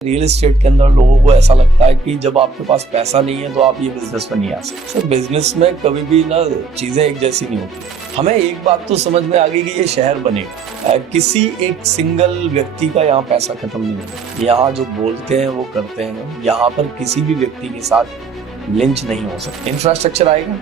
Real estate के अंदर लोगों को ऐसा लगता है कि जब आपके पास पैसा नहीं है तो आप ये बिजनेस में नहीं आ सकते। सर बिजनेस में कभी भी ना चीजें एक जैसी नहीं होती। हमें एक बात तो समझ में आ गई कि ये शहर बनेगा, किसी एक सिंगल व्यक्ति का यहाँ पैसा खत्म नहीं होगा। यहाँ जो बोलते हैं वो करते हैं। यहाँ पर किसी भी व्यक्ति के साथ लिंच नहीं हो सकता। इंफ्रास्ट्रक्चर आएगा,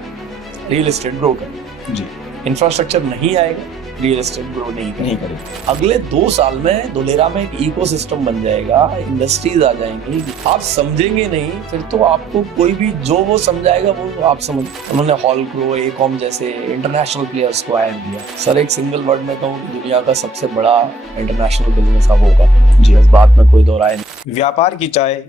रियल एस्टेट ग्रो करेगा जी। इंफ्रास्ट्रक्चर नहीं आएगा, रियल एस्टेट ग्रो नहीं करेगा। अगले 2 साल में धुलेरा में एक इकोसिस्टम बन जाएगा, इंडस्ट्रीज आ जाएंगी। आप समझेंगे नहीं फिर तो आपको कोई भी जो वो समझाएगा वो आप समझ। उन्होंने हॉल ग्रो, एकॉम जैसे इंटरनेशनल प्लेयर्स को हायर किया। सर एक सिंगल वर्ड में कहूँ कि दुनिया का सबसे बड़ा इंटरनेशनल बिजनेस अब होगा जी, इस बात में कोई दो राय नहीं। व्यापार की चाय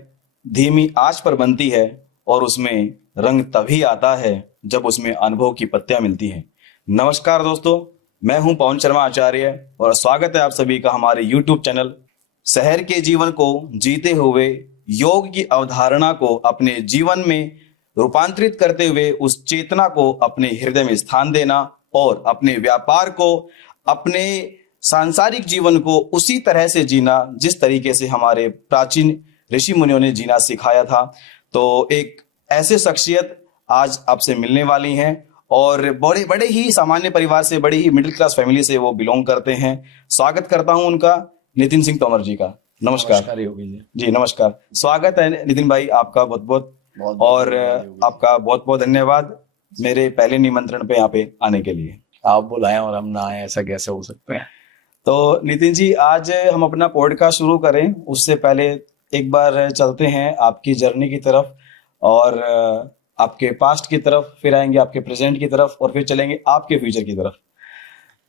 धीमी आंच पर बनती है और उसमें रंग तभी आता है जब उसमें अनुभव की पत्तियां मिलती हैं। नमस्कार दोस्तों, मैं हूं पवन शर्मा आचार्य और स्वागत है आप सभी का हमारे YouTube चैनल शहर के जीवन को जीते हुए योग की अवधारणा को अपने जीवन में रूपांतरित करते हुए उस चेतना को अपने हृदय में स्थान देना और अपने व्यापार को, अपने सांसारिक जीवन को उसी तरह से जीना जिस तरीके से हमारे प्राचीन ऋषि मुनियों ने जीना सिखाया था। तो एक ऐसे शख्सियत आज आपसे मिलने वाली हैं और बड़े ही सामान्य परिवार से, बड़ी ही मिडिल क्लास फैमिली से वो बिलोंग करते हैं। स्वागत करता हूं उनका, नितिन सिंह तोमर जी का। नमस्कार योगी जी। नमस्कार, स्वागत है नितिन भाई आपका बहुत बहुत और आपका बहुत बहुत धन्यवाद मेरे पहले निमंत्रण पे यहाँ पे आने के लिए। आप बुलाएं और हम ना आए, ऐसा कैसे हो सकता है। तो नितिन जी, आज हम अपना पॉडकास्ट शुरू करें उससे पहले एक बार चलते हैं आपकी जर्नी की तरफ और आपके पास्ट की तरफ, फिर आएंगे आपके प्रेजेंट की तरफ और फिर चलेंगे आपके फ्यूचर की तरफ।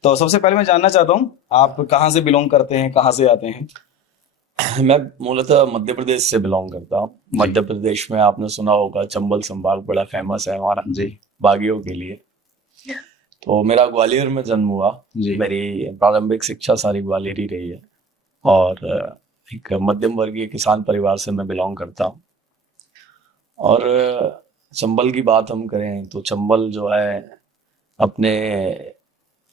तो सबसे पहले मैं जानना चाहता हूँ आप कहाँ से बिलोंग करते हैं, कहाँ से आते हैं? मैं मूलतः मध्य प्रदेश से बिलोंग करता हूँ। मध्य प्रदेश में आपने सुना होगा चंबल संभाग बड़ा फेमस है हमारा जी बागियों के लिए। तो मेरा ग्वालियर में जन्म हुआ जी। मेरी प्रारंभिक शिक्षा सारी ग्वालियर ही रही है और एक मध्यम वर्गीय किसान परिवार से मैं बिलोंग करता हूँ। और चंबल की बात हम करें तो चंबल जो है अपने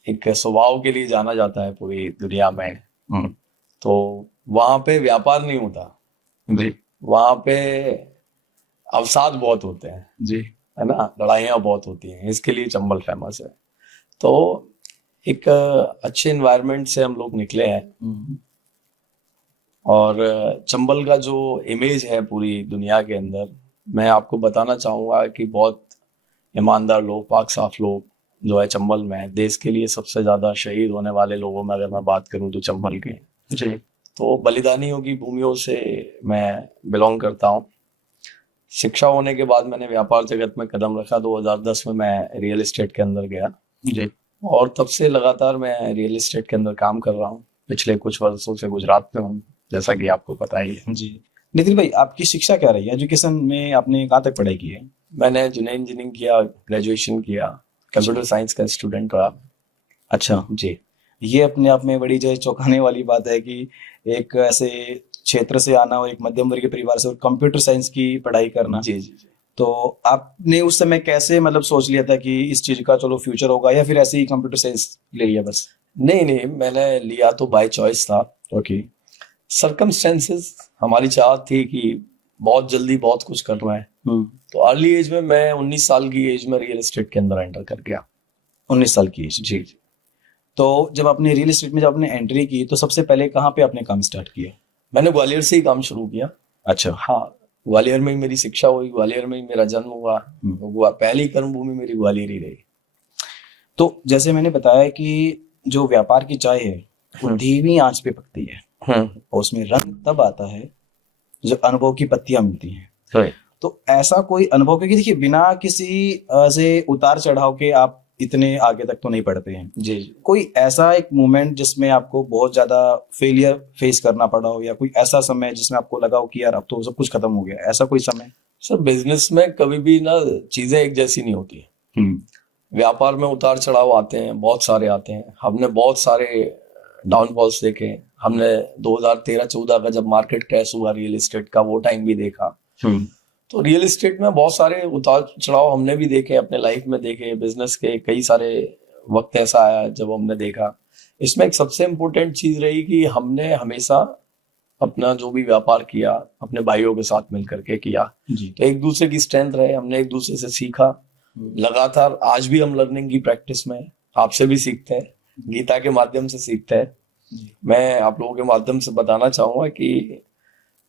एक स्वभाव के लिए जाना जाता है पूरी दुनिया में। तो वहां पे व्यापार नहीं होता जी, वहां पे अवसाद बहुत होते हैं जी, है ना, लड़ाइयाँ बहुत होती हैं, इसके लिए चंबल फेमस है। तो एक अच्छे एनवायरनमेंट से हम लोग निकले हैं और चंबल का जो इमेज है पूरी दुनिया के अंदर, मैं आपको बताना चाहूँगा कि बहुत ईमानदार लोग, पाक साफ लोग जो है चंबल में। देश के लिए सबसे ज़्यादा शहीद होने वाले लोगों में अगर मैं बात करूँ तो चंबल के जी। तो बलिदानियों की भूमियों से मैं बिलोंग करता हूँ। शिक्षा होने के बाद मैंने व्यापार जगत में कदम रखा। 2010 में मैं रियल एस्टेट के अंदर गया जी और तब से लगातार मैं रियल एस्टेट के अंदर काम कर रहा हूँ। पिछले कुछ वर्षों से गुजरात में हूँ, जैसा कि आपको पता ही है जी। नितिन भाई, आपकी शिक्षा क्या रही है? एजुकेशन में आपने कहाँ तक पढ़ाई की है? मैंने जुने इंजीनियरिंग किया, ग्रेजुएशन किया, कंप्यूटर साइंस का स्टूडेंट रहा। अच्छा जी। ये अपने आप में बड़ी जो चौंकाने वाली बात है कि एक ऐसे क्षेत्र से आना और एक मध्यम वर्गीय परिवार से और कंप्यूटर साइंस की पढ़ाई करना। जी जी जी। तो आपने उस समय कैसे मतलब सोच लिया था कि इस चीज का चलो फ्यूचर होगा, या फिर ऐसे ही कंप्यूटर साइंस ले लिया बस? नहीं, मैंने लिया तो बाय चॉइस था। ओके। सर्कमस्टेंसेस, हमारी चाहत थी कि बहुत जल्दी बहुत कुछ करना है। तो अर्ली एज में मैं 19 साल की एज में रियल एस्टेट के अंदर एंटर कर गया। 19 साल की एज जी। तो जब आपने रियल एस्टेट में जब आपने एंट्री की तो सबसे पहले कहाँ पे आपने काम स्टार्ट किया? मैंने ग्वालियर से ही काम शुरू किया। अच्छा। हाँ, ग्वालियर में ही मेरी शिक्षा हुई, ग्वालियर में ही मेरा जन्म हुआ। पहली कर्मभूमि मेरी ग्वालियर ही रही। तो जैसे मैंने बताया कि जो व्यापार की चाय है वो धीमी आंच पे पकती है और उसमें रंग तब आता है जब अनुभव की पत्तियां मिलती हैं। तो ऐसा कोई अनुभव, क्योंकि देखिए बिना किसी से उतार चढ़ाव के आप इतने आगे तक तो नहीं बढ़ते हैं जी। कोई ऐसा एक मोमेंट जिसमें आपको बहुत ज्यादा फेलियर फेस करना पड़ा हो, या कोई ऐसा समय जिसमें आपको लगा हो कि यार अब तो सब कुछ खत्म हो गया, ऐसा कोई समय? सर बिजनेस में कभी भी ना चीजें एक जैसी नहीं होती है। व्यापार में उतार चढ़ाव आते हैं, बहुत सारे आते हैं। हमने बहुत सारे डाउनफॉल्स देखे। हमने 2013-14 का जब मार्केट क्रैश हुआ रियल एस्टेट का, वो टाइम भी देखा। तो रियल एस्टेट में बहुत सारे उतार चढ़ाव हमने भी देखे, अपने लाइफ में देखे। बिजनेस के कई सारे वक्त ऐसा आया जब हमने देखा। इसमें एक सबसे इम्पोर्टेंट चीज रही कि हमने हमेशा अपना जो भी व्यापार किया अपने भाइयों के साथ मिलकर के किया। जी। तो एक दूसरे की स्ट्रेंथ रहे, हमने एक दूसरे से सीखा लगातार। आज भी हम लर्निंग की प्रैक्टिस में हैं, आपसे भी सीखते हैं, गीता के माध्यम से सीखते हैं। मैं आप लोगों के माध्यम से बताना चाहूंगा कि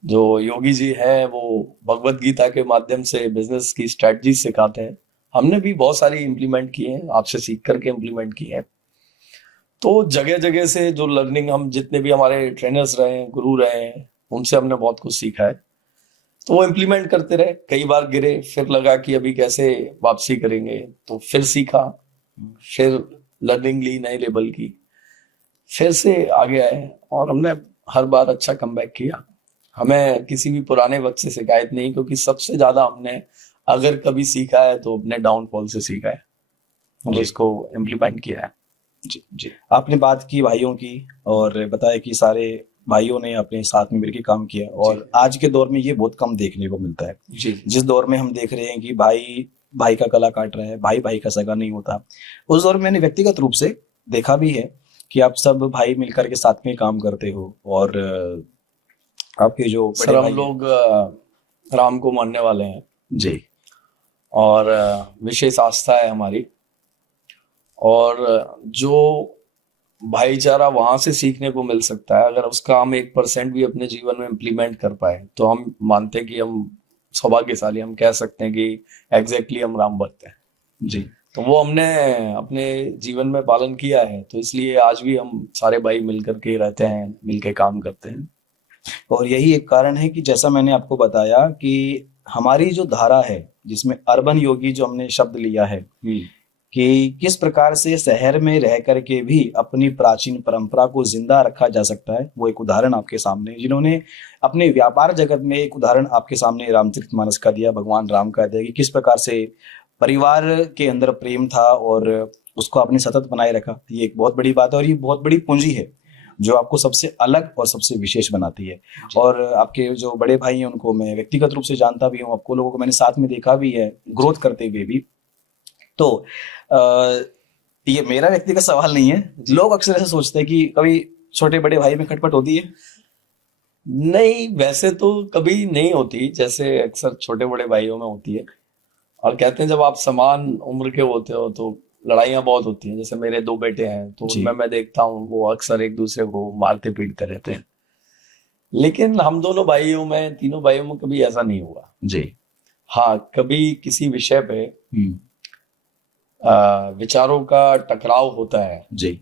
जो योगी जी हैं वो भगवत गीता के माध्यम से बिजनेस की स्ट्रेटजी सिखाते हैं। हमने भी बहुत सारी इम्प्लीमेंट की हैं, आपसे सीख करके इम्प्लीमेंट की हैं। तो जगह जगह से जो लर्निंग, हम जितने भी हमारे ट्रेनर्स रहे हैं, गुरु रहे हैं, उनसे हमने बहुत कुछ सीखा है। तो वो इम्प्लीमेंट करते रहे, कई बार गिरे, फिर लगा कि अभी कैसे वापसी करेंगे, तो फिर सीखा, फिर लर्निंग ली नए लेवल की, फिर से आगे आए और हमने हर बार अच्छा कमबैक किया। हमें किसी भी पुराने वक्त से शिकायत नहीं, क्योंकि सबसे ज्यादा हमने अगर कभी सीखा है तो अपने डाउनफॉल से सीखा है और जी। उसको इम्प्लीमेंट किया है। जी जी, आपने बात की भाइयों की और बताया कि सारे भाइयों ने अपने साथ में मिलकर काम किया, और आज के दौर में ये बहुत कम देखने को मिलता है। जी। जिस दौर में हम देख रहे हैं कि भाई भाई का गला काट रहा है, भाई भाई का सगा नहीं होता, उस दौर में मैंने व्यक्तिगत रूप से देखा भी है कि आप सब भाई मिलकर के साथ में काम करते हो। और आपके जो बड़े सर, भाई हम हैं- लोग राम को मानने वाले हैं जी और विशेष आस्था है हमारी। और जो भाईचारा वहां से सीखने को मिल सकता है, अगर उसका हम 1% भी अपने जीवन में इम्प्लीमेंट कर पाए तो हम मानते हैं कि हम सौभाग्यशाली, हम कह सकते हैं कि एग्जैक्टली हम राम भक्त हैं। जी। तो वो हमने अपने जीवन में पालन किया है, तो इसलिए आज भी हम सारे भाई मिलकर के रहते हैं, मिलके काम करते हैं। और यही एक कारण है कि जैसा मैंने आपको बताया कि हमारी जो धारा है, जिसमें अर्बन योगी जो हमने शब्द लिया है कि किस प्रकार से शहर में रह करके भी अपनी प्राचीन परंपरा को जिंदा रखा जा सकता है, वो एक उदाहरण आपके सामने, जिन्होंने अपने व्यापार जगत में एक उदाहरण आपके सामने रामचरितमानस का दिया, भगवान राम का दिया कि किस प्रकार से परिवार के अंदर प्रेम था और उसको आपने सतत बनाए रखा। ये एक बहुत बड़ी बात है और ये बहुत बड़ी पूंजी है जो आपको सबसे अलग और सबसे विशेष बनाती है। और आपके जो बड़े भाई हैं उनको मैं व्यक्तिगत रूप से जानता भी हूँ, आपको लोगों को मैंने साथ में देखा भी है ग्रोथ करते हुए भी। तो ये मेरा व्यक्तिगत सवाल नहीं है, लोग अक्सर ऐसा सोचते हैं कि कभी छोटे बड़े भाई में खटपट होती है। नहीं, वैसे तो कभी नहीं होती, जैसे अक्सर छोटे बड़े भाइयों में होती है। और कहते हैं जब आप समान उम्र के होते हो तो लड़ाइयाँ बहुत होती हैं। जैसे मेरे 2 बेटे हैं, तो जी। उनमें मैं देखता हूँ वो अक्सर एक दूसरे को मारते पीटते रहते हैं। लेकिन हम दोनों भाइयों में, तीनों भाइयों में कभी ऐसा नहीं हुआ। जी। हाँ, कभी किसी विषय पे विचारों का टकराव होता है, जी।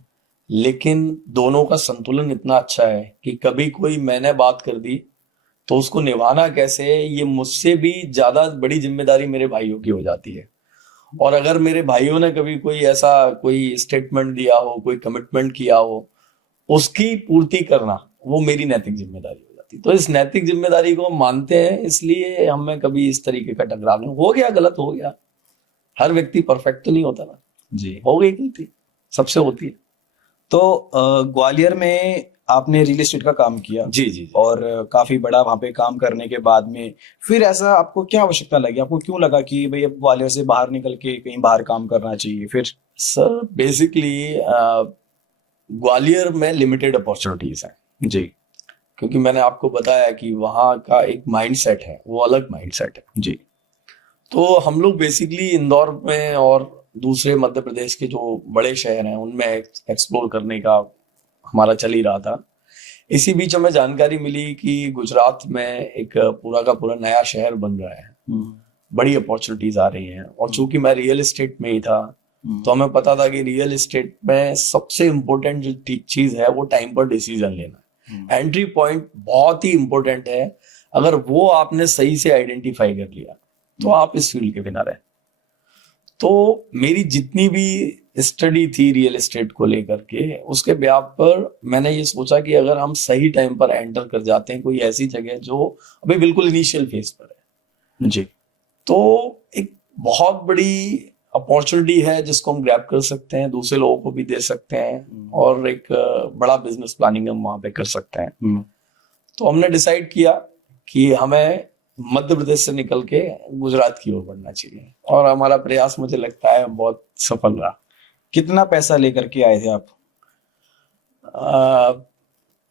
लेकिन दोनों का संतुलन इतना अच्छा है कि कभी कोई मैंने बात कर दी तो उसको निभाना कैसे है, ये मुझसे भी ज्यादा बड़ी जिम्मेदारी मेरे भाइयों की हो जाती है। और अगर मेरे भाइयों ने कभी कोई ऐसा कोई स्टेटमेंट दिया हो, कोई कमिटमेंट किया हो, उसकी पूर्ति करना वो मेरी नैतिक जिम्मेदारी हो जाती है। तो इस नैतिक जिम्मेदारी को हम मानते हैं, इसलिए हमें कभी इस तरीके का टकराव नहीं हो गया। गलत हो गया, हर व्यक्ति परफेक्ट तो नहीं होता ना, जी। हो गई गलती, सबसे होती है। तो ग्वालियर में आपने रियल एस्टेट का काम किया। जी जी। और काफी बड़ा वहां पे काम करने के बाद में फिर ऐसा आपको क्या आवश्यकता लगी, आपको क्यों लगा कि भाई अब ग्वालियर से बाहर निकल के कहीं बाहर काम करना चाहिए फिर? सर बेसिकली ग्वालियर में लिमिटेड अपॉर्चुनिटीज हैं जी। क्योंकि मैंने आपको बताया कि वहाँ का एक माइंडसेट है, वो अलग माइंडसेट है। जी। तो हम लोग बेसिकली इंदौर में और दूसरे मध्य प्रदेश के जो बड़े शहर हैं उनमें एक्सप्लोर करने का हमारा चल ही रहा था। इसी बीच हमें जानकारी मिली कि गुजरात में एक पूरा का पूरा नया शहर बन रहा है, बड़ी अपॉर्चुनिटीज आ रही हैं। और चूंकि मैं रियल एस्टेट में ही था तो हमें पता था कि रियल एस्टेट में सबसे इम्पोर्टेंट जो चीज है वो टाइम पर डिसीजन लेना। एंट्री पॉइंट बहुत ही इम्पोर्टेंट है, अगर वो आपने सही से आइडेंटिफाई कर लिया तो आप इस फील्ड के विनर हैं। तो मेरी जितनी भी स्टडी थी रियल एस्टेट को लेकर के, उसके ब्याह पर मैंने ये सोचा कि अगर हम सही टाइम पर एंटर कर जाते हैं कोई ऐसी जगह जो अभी बिल्कुल इनिशियल फेज पर है जी, तो एक बहुत बड़ी अपॉर्चुनिटी है जिसको हम ग्रैब कर सकते हैं, दूसरे लोगों को भी दे सकते हैं और एक बड़ा बिजनेस प्लानिंग हम वहां पे कर सकते हैं। तो हमने डिसाइड किया कि हमें मध्य प्रदेश से निकल के गुजरात की ओर बढ़ना चाहिए और हमारा प्रयास मुझे लगता है बहुत सफल रहा। कितना पैसा लेकर के आए थे आप?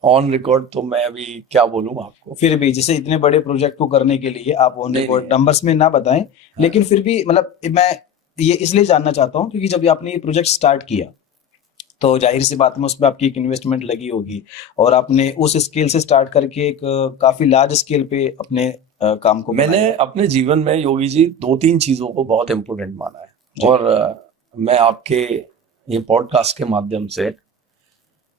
ऑन रिकॉर्ड तो मैं अभी क्या बोलूँ आपको। फिर भी जैसे इतने बड़े प्रोजेक्ट को करने के लिए आप ऑन नहीं, रिकॉर्ड नहीं। नंबर्स में ना बताएं, लेकिन फिर भी मतलब मैं ये इसलिए जानना चाहता हूँ क्योंकि जब आपने ये प्रोजेक्ट स्टार्ट किया तो जाहिर सी बात में उसमें आपकी एक इन्वेस्टमेंट लगी होगी, और आपने उस स्केल से स्टार्ट करके एक काफी लार्ज स्केल पे अपने काम को मैंने बनाया। अपने जीवन में योगी जी 2-3 चीजों को बहुत इम्पोर्टेंट माना है, जी। और मैं आपके ये पॉडकास्ट के माध्यम से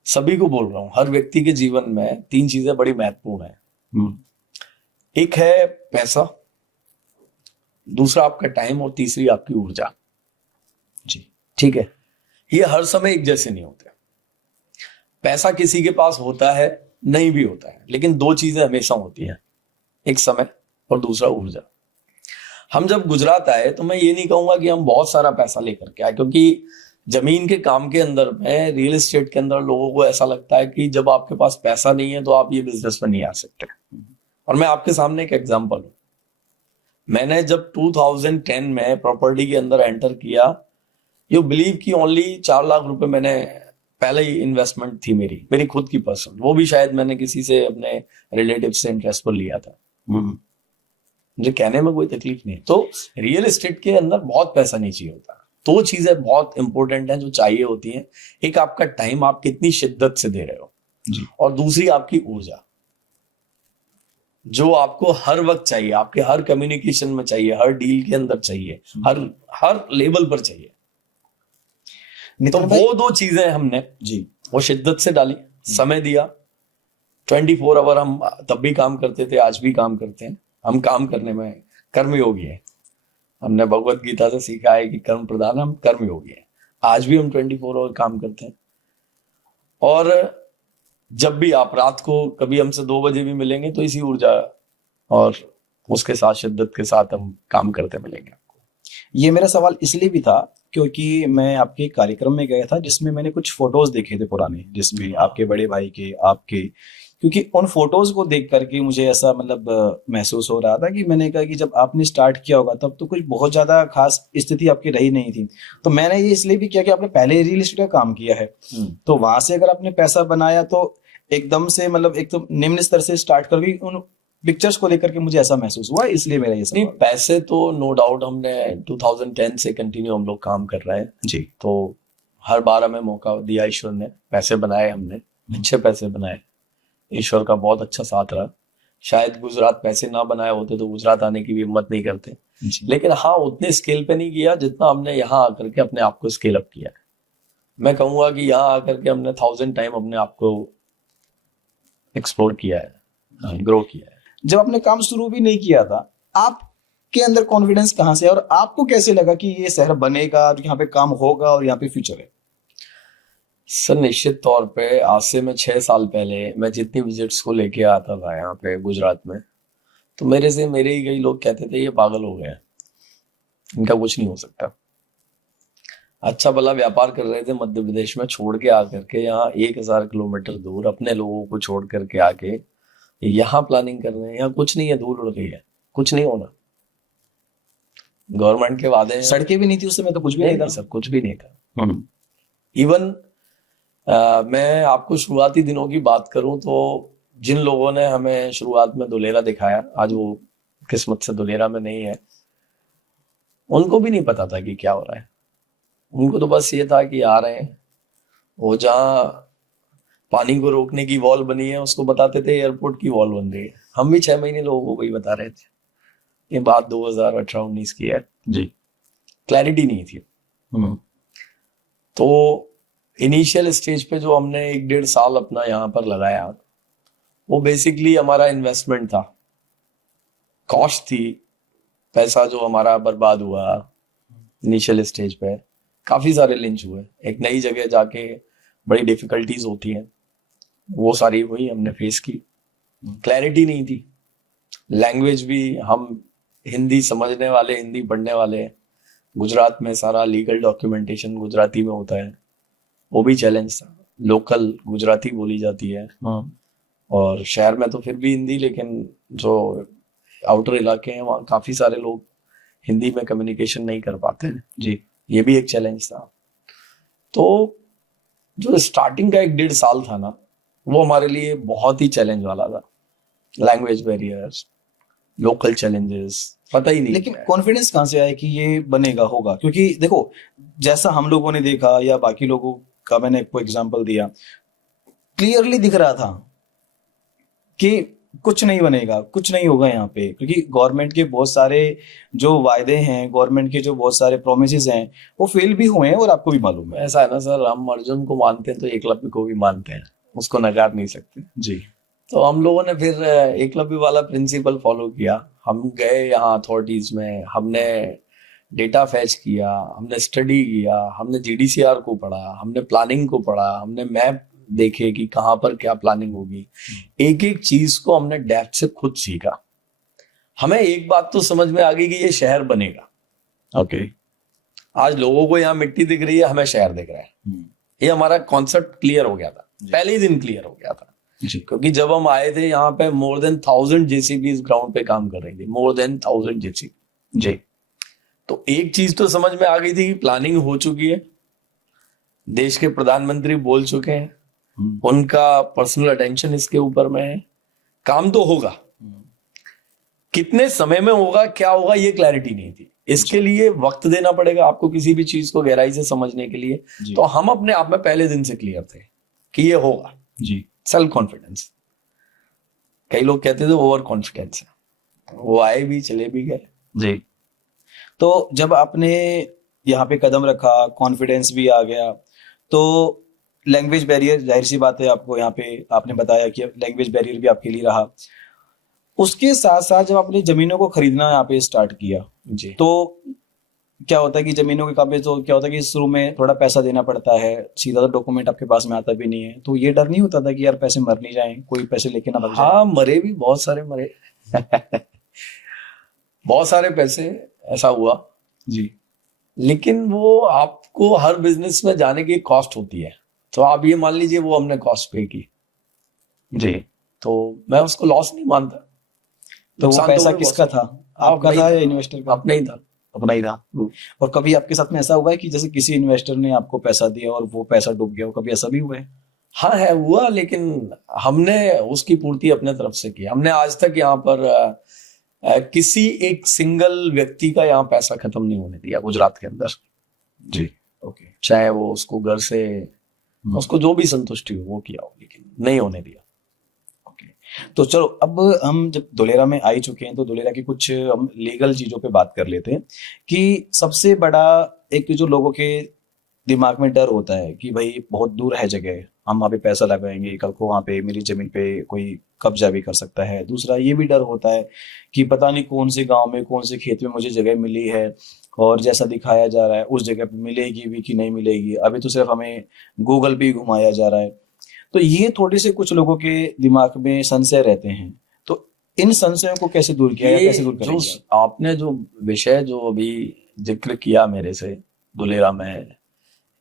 सभी को बोल रहा हूँ, हर व्यक्ति के जीवन में 3 चीजें बड़ी महत्वपूर्ण है। हम्म, एक है पैसा, दूसरा आपका टाइम, और तीसरी आपकी ऊर्जा। जी। ठीक है, ये हर समय एक जैसे नहीं होते। पैसा किसी के पास होता है, नहीं भी होता है, लेकिन 2 चीजें हमेशा होती हैं, एक समय और दूसरा ऊर्जा। हम जब गुजरात आए तो मैं ये नहीं कहूंगा कि हम बहुत सारा पैसा लेकर के आए, क्योंकि जमीन के काम के अंदर में, रियल एस्टेट के अंदर लोगों को ऐसा लगता है कि जब आपके पास पैसा नहीं है तो आप ये बिजनेस में नहीं आ सकते। और मैं आपके सामने एक एग्जांपल हूं। मैंने जब 2010 में प्रॉपर्टी के अंदर एंटर किया, यू बिलीव कि ओनली 4 लाख रुपए मैंने पहले ही इन्वेस्टमेंट थी मेरी खुद की पर्सन, वो भी शायद मैंने किसी से अपने रिलेटिव से इंटरेस्ट पर लिया था। मुझे कहने में कोई तकलीफ नहीं। तो रियल एस्टेट के अंदर बहुत पैसा नहीं चाहिए होता। 2 चीजें बहुत इंपॉर्टेंट हैं जो चाहिए होती हैं, एक आपका टाइम, आप कितनी शिद्दत से दे रहे हो जी। और दूसरी आपकी ऊर्जा, जो आपको हर वक्त चाहिए, आपके हर कम्युनिकेशन में चाहिए, हर डील के अंदर चाहिए, हर हर लेवल पर चाहिए। तो नितिन भाई, वो 2 चीजें हमने जी, वो शिद्दत से डाली, समय दिया। 24 आवर हम तब भी काम करते थे, आज भी काम करते हैं। हम काम करने में कर्मयोगी हैं। हमने भगवत गीता से सीखा है कि कर्म प्रधान, हम कर्मयोगी हैं। आज भी हम 24 आवर काम करते हैं। और जब भी आप रात को कभी हमसे 2 बजे भी मिलेंगे तो इसी ऊर्जा और उसके साथ शिद्दत के साथ हम काम करते मिलेंगे आपको। ये मेरा सवाल इसलिए भी था क्योंकि मैं आपके एक कार्यक्रम में गया था जिसमें मैंने कुछ फोटोज देखे थे पुराने, जिसमें आपके बड़े भाई के, आपके, क्योंकि उन फोटोज को देख करके मुझे ऐसा मतलब महसूस हो रहा था कि मैंने कहा कि जब आपने स्टार्ट किया होगा तब तो कुछ बहुत ज्यादा खास स्थिति आपकी रही नहीं थी। तो मैंने ये इसलिए भी किया कि आपने पहले रियल एस्टेट का काम किया है, तो वहां से अगर आपने पैसा बनाया तो एकदम से मतलब एक तो निम्न स्तर से स्टार्ट करके उन पिक्चर्स को देख करके मुझे ऐसा महसूस हुआ, इसलिए मेरा ये नहीं, सवाल। पैसे तो नो डाउट हमने 2010 से कंटिन्यू हम लोग काम कर रहे हैं जी। तो हर बार हमें मौका दिया ईश्वर ने, पैसे बनाए हमने, अच्छे पैसे बनाए। ईश्वर का बहुत अच्छा साथ रहा। शायद गुजरात पैसे ना बनाए होते तो गुजरात आने की भी हिम्मत नहीं करते, लेकिन हाँ, उतने स्केल पे नहीं किया जितना हमने यहाँ आकर के अपने आप को स्केल अप किया है। मैं कहूंगा कि यहाँ आकर के हमने 1000 टाइम अपने आप को एक्सप्लोर किया है, ग्रो किया है। जब आपने काम शुरू भी नहीं किया था, आपके अंदर कॉन्फिडेंस कहाँ से, और आपको कैसे लगा कि ये शहर बनेगा, यहाँ पे काम होगा और यहाँ पे फ्यूचर है? सर, निश्चित तौर पे आज से मैं 6 साल पहले मैं जितनी विजिट्स को लेके आता था यहाँ पे गुजरात में, तो मेरे ही कई लोग कहते थे ये पागल हो गए हैं, इनका कुछ नहीं हो सकता। अच्छा भला व्यापार कर रहे थे मध्य प्रदेश में, छोड़ के आकर के यहाँ 1000 किलोमीटर दूर अपने लोगों को छोड़ करके आके यहाँ प्लानिंग कर रहे हैं। यहाँ कुछ नहीं है, धूल उड़ गई है, कुछ नहीं होना। गवर्नमेंट के वादे हैं। सड़कें भी नहीं थी उस समय, तो कुछ भी नहीं था। सब कुछ भी नहीं था। इवन मैं आपको शुरुआती दिनों की बात करूं तो जिन लोगों ने हमें शुरुआत में दुलेरा दिखाया, आज वो किस्मत से दुलेरा में नहीं है, उनको भी नहीं पता था कि क्या हो रहा है। उनको तो बस ये था कि आ रहे हैं। वो जहाँ पानी को रोकने की वॉल बनी है उसको बताते थे एयरपोर्ट की वॉल बन रही है। हम भी 6 महीने लोगों को वही बता रहे थे। ये बात 2018-19 की है जी। क्लैरिटी नहीं थी। तो इनिशियल स्टेज पे जो हमने 1-1.5 साल अपना यहाँ पर लगाया, वो बेसिकली हमारा इन्वेस्टमेंट था, कॉस्ट थी, पैसा जो हमारा बर्बाद हुआ इनिशियल स्टेज पे। काफी सारे लिंच हुए, एक नई जगह जाके बड़ी डिफिकल्टीज होती हैं, वो सारी हुई, हमने फेस की। क्लैरिटी नहीं थी, लैंग्वेज भी, हम हिंदी समझने वाले, हिंदी पढ़ने वाले, गुजरात में सारा लीगल डॉक्यूमेंटेशन गुजराती में होता है, वो भी चैलेंज था। लोकल गुजराती बोली जाती है और शहर में तो फिर भी हिंदी, लेकिन जो आउटर इलाके हैं वहाँ काफी सारे लोग हिंदी में कम्युनिकेशन नहीं कर पाते हैं जी, ये भी एक चैलेंज था। तो जो स्टार्टिंग का 1-1.5 साल था ना, वो हमारे लिए बहुत ही चैलेंज वाला था। लैंग्वेज बैरियर्स, लोकल चैलेंजेस, पता ही नहीं। लेकिन कॉन्फिडेंस कहाँ से आया कि ये बनेगा होगा? क्योंकि देखो, जैसा हम लोगों ने देखा या बाकी लोगों का मैंने आपको एग्जांपल दिया, क्लियरली दिख रहा था कि कुछ नहीं बनेगा, कुछ नहीं होगा यहाँ पे, क्योंकि गवर्नमेंट के बहुत सारे जो वायदे हैं, गवर्नमेंट के जो बहुत सारे प्रोमिसेस हैं, वो फेल भी हुए हैं और आपको भी मालूम है। ऐसा है ना सर, हम अर्जुन को मानते हैं तो एकलव्य को भी मानते हैं, उसको नकार नहीं सकते जी। तो हम लोगों ने फिर एकलव्य वाला प्रिंसिपल फॉलो किया। हम गए यहाँ अथॉरिटीज में, हमने डेटा फैच किया, हमने स्टडी किया, हमने जीडीसीआर को पढ़ा, हमने प्लानिंग को पढ़ा, हमने मैप देखे कि कहाँ पर क्या प्लानिंग होगी। एक एक चीज को हमने डेप्थ से खुद सीखा। हमें एक बात तो समझ में आ गई कि ये शहर बनेगा। ओके। आज लोगों को यहाँ मिट्टी दिख रही है, हमें शहर दिख रहा है। ये हमारा कॉन्सेप्ट क्लियर हो गया था, पहले ही दिन क्लियर हो गया था। क्योंकि जब हम आए थे यहाँ पे मोर देन 1000 जेसीबी इस ग्राउंड पे काम कर रही थी, मोर देन 1000 जेसीबी जी। तो एक चीज तो समझ में आ गई थी कि प्लानिंग हो चुकी है, देश के प्रधानमंत्री बोल चुके हैं, उनका पर्सनल अटेंशन इसके ऊपर में है, काम तो होगा। कितने समय में होगा, क्या होगा, ये क्लैरिटी नहीं थी। इसके लिए वक्त देना पड़ेगा आपको किसी भी चीज को गहराई से समझने के लिए। तो हम अपने आप में पहले दिन से क्लियर थे कि ये होगा जी। सेल्फ कॉन्फिडेंस, कई लोग कहते थे ओवर कॉन्फिडेंस है, वो आए भी चले भी गए जी। तो जब आपने यहाँ पे कदम रखा, कॉन्फिडेंस भी आ गया, तो लैंग्वेज बैरियर, जाहिर सी बात है, आपको यहाँ पे आपने बताया कि लैंग्वेज बैरियर भी आपके लिए रहा। उसके साथ साथ जब आपने जमीनों को खरीदना यहाँ पे स्टार्ट किया जी, तो क्या होता है कि जमीनों के कागज, तो क्या होता है कि शुरू में थोड़ा पैसा देना पड़ता है, सीधा तो डॉक्यूमेंट आपके पास में आता भी नहीं है, तो ये डर नहीं होता था कि यार पैसे मर नहीं जाएं, कोई पैसे लेके ना भाग जाए? हाँ, मरे भी बहुत सारे मरे बहुत सारे पैसे ऐसा हुआ जी। लेकिन वो आपको हर बिजनेस में जाने की कॉस्ट होती है। तो आप ये मान लीजिए वो हमने कॉस्ट पे की जी। तो मैं उसको लॉस नहीं मानता। तो वो नुकसान पैसा तो किसका था, आपका था या इन्वेस्टर का? अपना ही था। अपना ही था। और कभी आपके साथ में ऐसा हुआ है कि जैसे किसी इन्वेस्टर ने आपको पैसा दिया और वो पैसा डूब गया हो, कभी ऐसा भी हुआ है? हाँ है, हुआ, लेकिन हमने उसकी पूर्ति अपने तरफ से की। हमने आज तक यहाँ पर किसी एक सिंगल व्यक्ति का यहाँ पैसा खत्म नहीं होने दिया गुजरात के अंदर जी। ओके। चाहे वो उसको घर से उसको जो भी संतुष्टि हो वो किया हो, लेकिन नहीं होने दिया। तो चलो, अब हम जब धुलेरा में आ ही चुके हैं तो धुलेरा की कुछ हम लीगल चीजों पे बात कर लेते हैं कि सबसे बड़ा एक जो लोगों के दिमाग में डर होता है कि भाई बहुत दूर है जगह, हम वहाँ पे पैसा लगाएंगे, कल को वहाँ पे मेरी जमीन पे कोई कब्जा भी कर सकता है। दूसरा ये भी डर होता है कि पता नहीं कौन से गांव में, कौन से खेत में मुझे जगह मिली है और जैसा दिखाया जा रहा है उस जगह पे मिलेगी भी कि नहीं मिलेगी। अभी तो सिर्फ हमें गूगल पे घुमाया जा रहा है। तो ये थोड़े से कुछ लोगों के दिमाग में संशय रहते हैं, तो इन संशयों को कैसे दूर किया या कैसे दूर जो करेंगे? आपने जो विषय जो अभी जिक्र किया मेरे से धुलेरा में,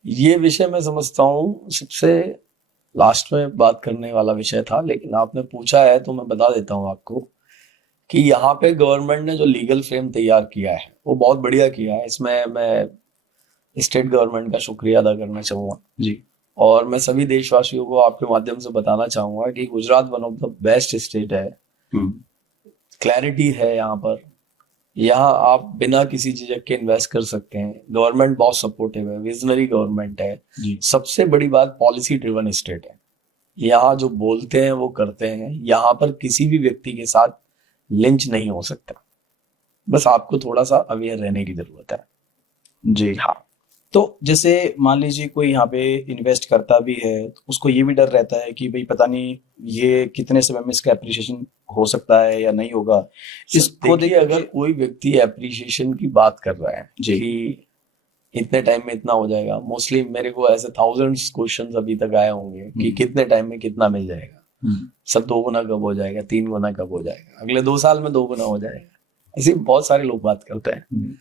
ये विषय मैं समझता हूँ सबसे लास्ट में बात करने वाला विषय था, लेकिन आपने पूछा है तो मैं बता देता हूँ आपको कि यहाँ पे गवर्नमेंट ने जो लीगल फ्रेम तैयार किया है वो बहुत बढ़िया किया है। इसमें मैं स्टेट गवर्नमेंट का शुक्रिया अदा करना चाहूँगा जी। और मैं सभी देशवासियों को आपके माध्यम से बताना चाहूंगा कि Gujarat one of the best state है। क्लैरिटी है यहाँ पर, यहाँ आप बिना किसी झिझक के इन्वेस्ट कर सकते हैं। गवर्नमेंट बहुत सपोर्टिव है, विजनरी गवर्नमेंट है जी। सबसे बड़ी बात पॉलिसी ड्रिवन स्टेट है। यहाँ जो बोलते हैं वो करते हैं। यहाँ पर किसी भी व्यक्ति के साथ लिंच नहीं हो सकता, बस आपको थोड़ा सा अवेयर रहने की जरूरत है। जी हाँ। तो जैसे मान लीजिए कोई यहाँ पे इन्वेस्ट करता भी है तो उसको ये भी डर रहता है कि भाई पता नहीं ये कितने समय में इसका एप्रिसिएशन हो सकता है या नहीं होगा। इसको देखिए, अगर कोई व्यक्ति एप्रिसिएशन की बात कर रहा है जी कि इतने टाइम में इतना हो जाएगा, मोस्टली मेरे को ऐसे थाउजेंड्स क्वेश्चंस अभी तक आए होंगे कि कितने टाइम में कितना मिल जाएगा, सब 2 गुना कब हो जाएगा, 3 गुना कब हो जाएगा, अगले 2 साल में 2 गुना हो जाएगा, ऐसे बहुत सारे लोग बात करते हैं।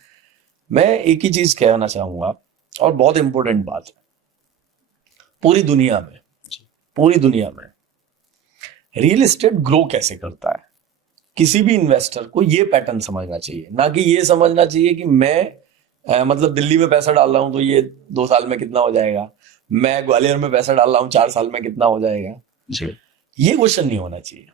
मैं एक ही चीज कहना चाहूंगा और बहुत इंपॉर्टेंट बात है, पूरी दुनिया में रियल एस्टेट ग्रो कैसे करता है, किसी भी इन्वेस्टर को ये पैटर्न समझना चाहिए। ना कि ये समझना चाहिए कि मैं मतलब दिल्ली में पैसा डाल रहा हूं तो ये 2 साल में कितना हो जाएगा, मैं ग्वालियर में पैसा डाल रहा हूं 4 साल में कितना हो जाएगा। जी ये क्वेश्चन नहीं होना चाहिए।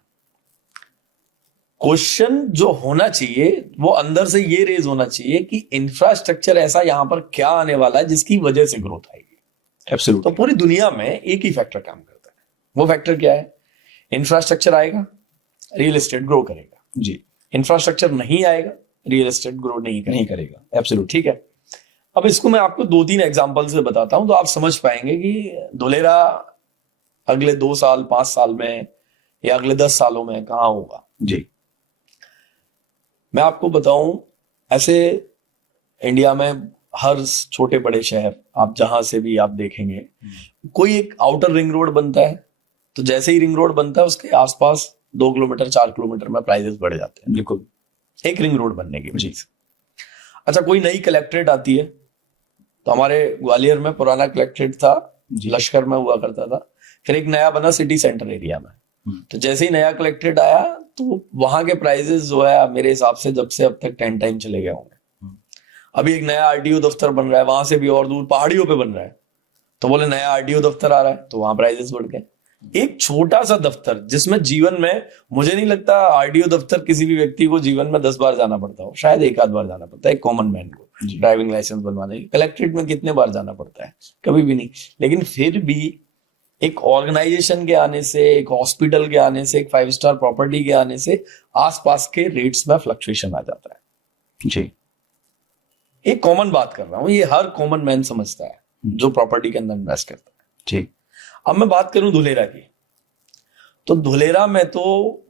क्वेश्चन जो होना चाहिए वो अंदर से ये रेज होना चाहिए कि इंफ्रास्ट्रक्चर ऐसा यहां पर क्या आने वाला है जिसकी वजह से ग्रोथ आएगी। एब्सोल्युटली। तो पूरी दुनिया में एक ही फैक्टर काम करता है, वो फैक्टर क्या है? इंफ्रास्ट्रक्चर आएगा, रियल एस्टेट ग्रो करेगा। जी। इंफ्रास्ट्रक्चर नहीं आएगा, रियल एस्टेट ग्रो नहीं करेगा। एब्सोल्युटली। ठीक है। अब इसको मैं आपको 2-3 एग्जांपल से बताता हूं तो आप समझ पाएंगे कि धुलेरा अगले 2 साल 5 साल में या अगले 10 सालों में कहां होगा। जी। मैं आपको बताऊं, ऐसे इंडिया में हर छोटे बड़े शहर आप जहां से भी आप देखेंगे, कोई एक आउटर रिंग रोड बनता है तो जैसे ही रिंग रोड बनता है उसके आसपास 2 किलोमीटर 4 किलोमीटर में प्राइसेस बढ़ जाते हैं। बिल्कुल। एक रिंग रोड बनने की वजह से। अच्छा, कोई नई कलेक्ट्रेट आती है तो हमारे ग्वालियर में पुराना कलेक्ट्रेट था, लश्कर में हुआ करता था, फिर एक नया बना सिटी सेंटर एरिया में। तो जैसे ही नया कलेक्ट्रेट आया तो वहां के प्राइसेस जो है मेरे हिसाब से जब से अब तक 10 टाइम चले गए होंगे। अभी एक नया आरटीओ दफ्तर बन रहा है, वहां से भी और दूर पहाड़ियों पे बन रहा है, तो बोले नया आरटीओ दफ्तर आ रहा है तो वहां प्राइसेस बढ़ गए। एक छोटा सा दफ्तर जिसमें जीवन में मुझे नहीं लगता आरटीओ दफ्तर किसी भी व्यक्ति को जीवन में 10 बार जाना पड़ता हो, शायद एक आध बार जाना पड़ता है एक कॉमन मैन को ड्राइविंग लाइसेंस बनवाने। कलेक्ट्रेट में कितने बार जाना पड़ता है? कभी भी नहीं। लेकिन फिर भी एक ऑर्गेनाइजेशन के आने से, एक हॉस्पिटल के आने से, एक 5 स्टार प्रॉपर्टी के आने से आसपास के रेट्स में फ्लक्चुएशन आ जाता है। जी। एक कॉमन बात कर रहा हूं, ये हर कॉमन मैन समझता है जो प्रॉपर्टी के अंदर इन्वेस्ट करता है। जी। अब मैं बात करूं धुलेरा की, तो धुलेरा में तो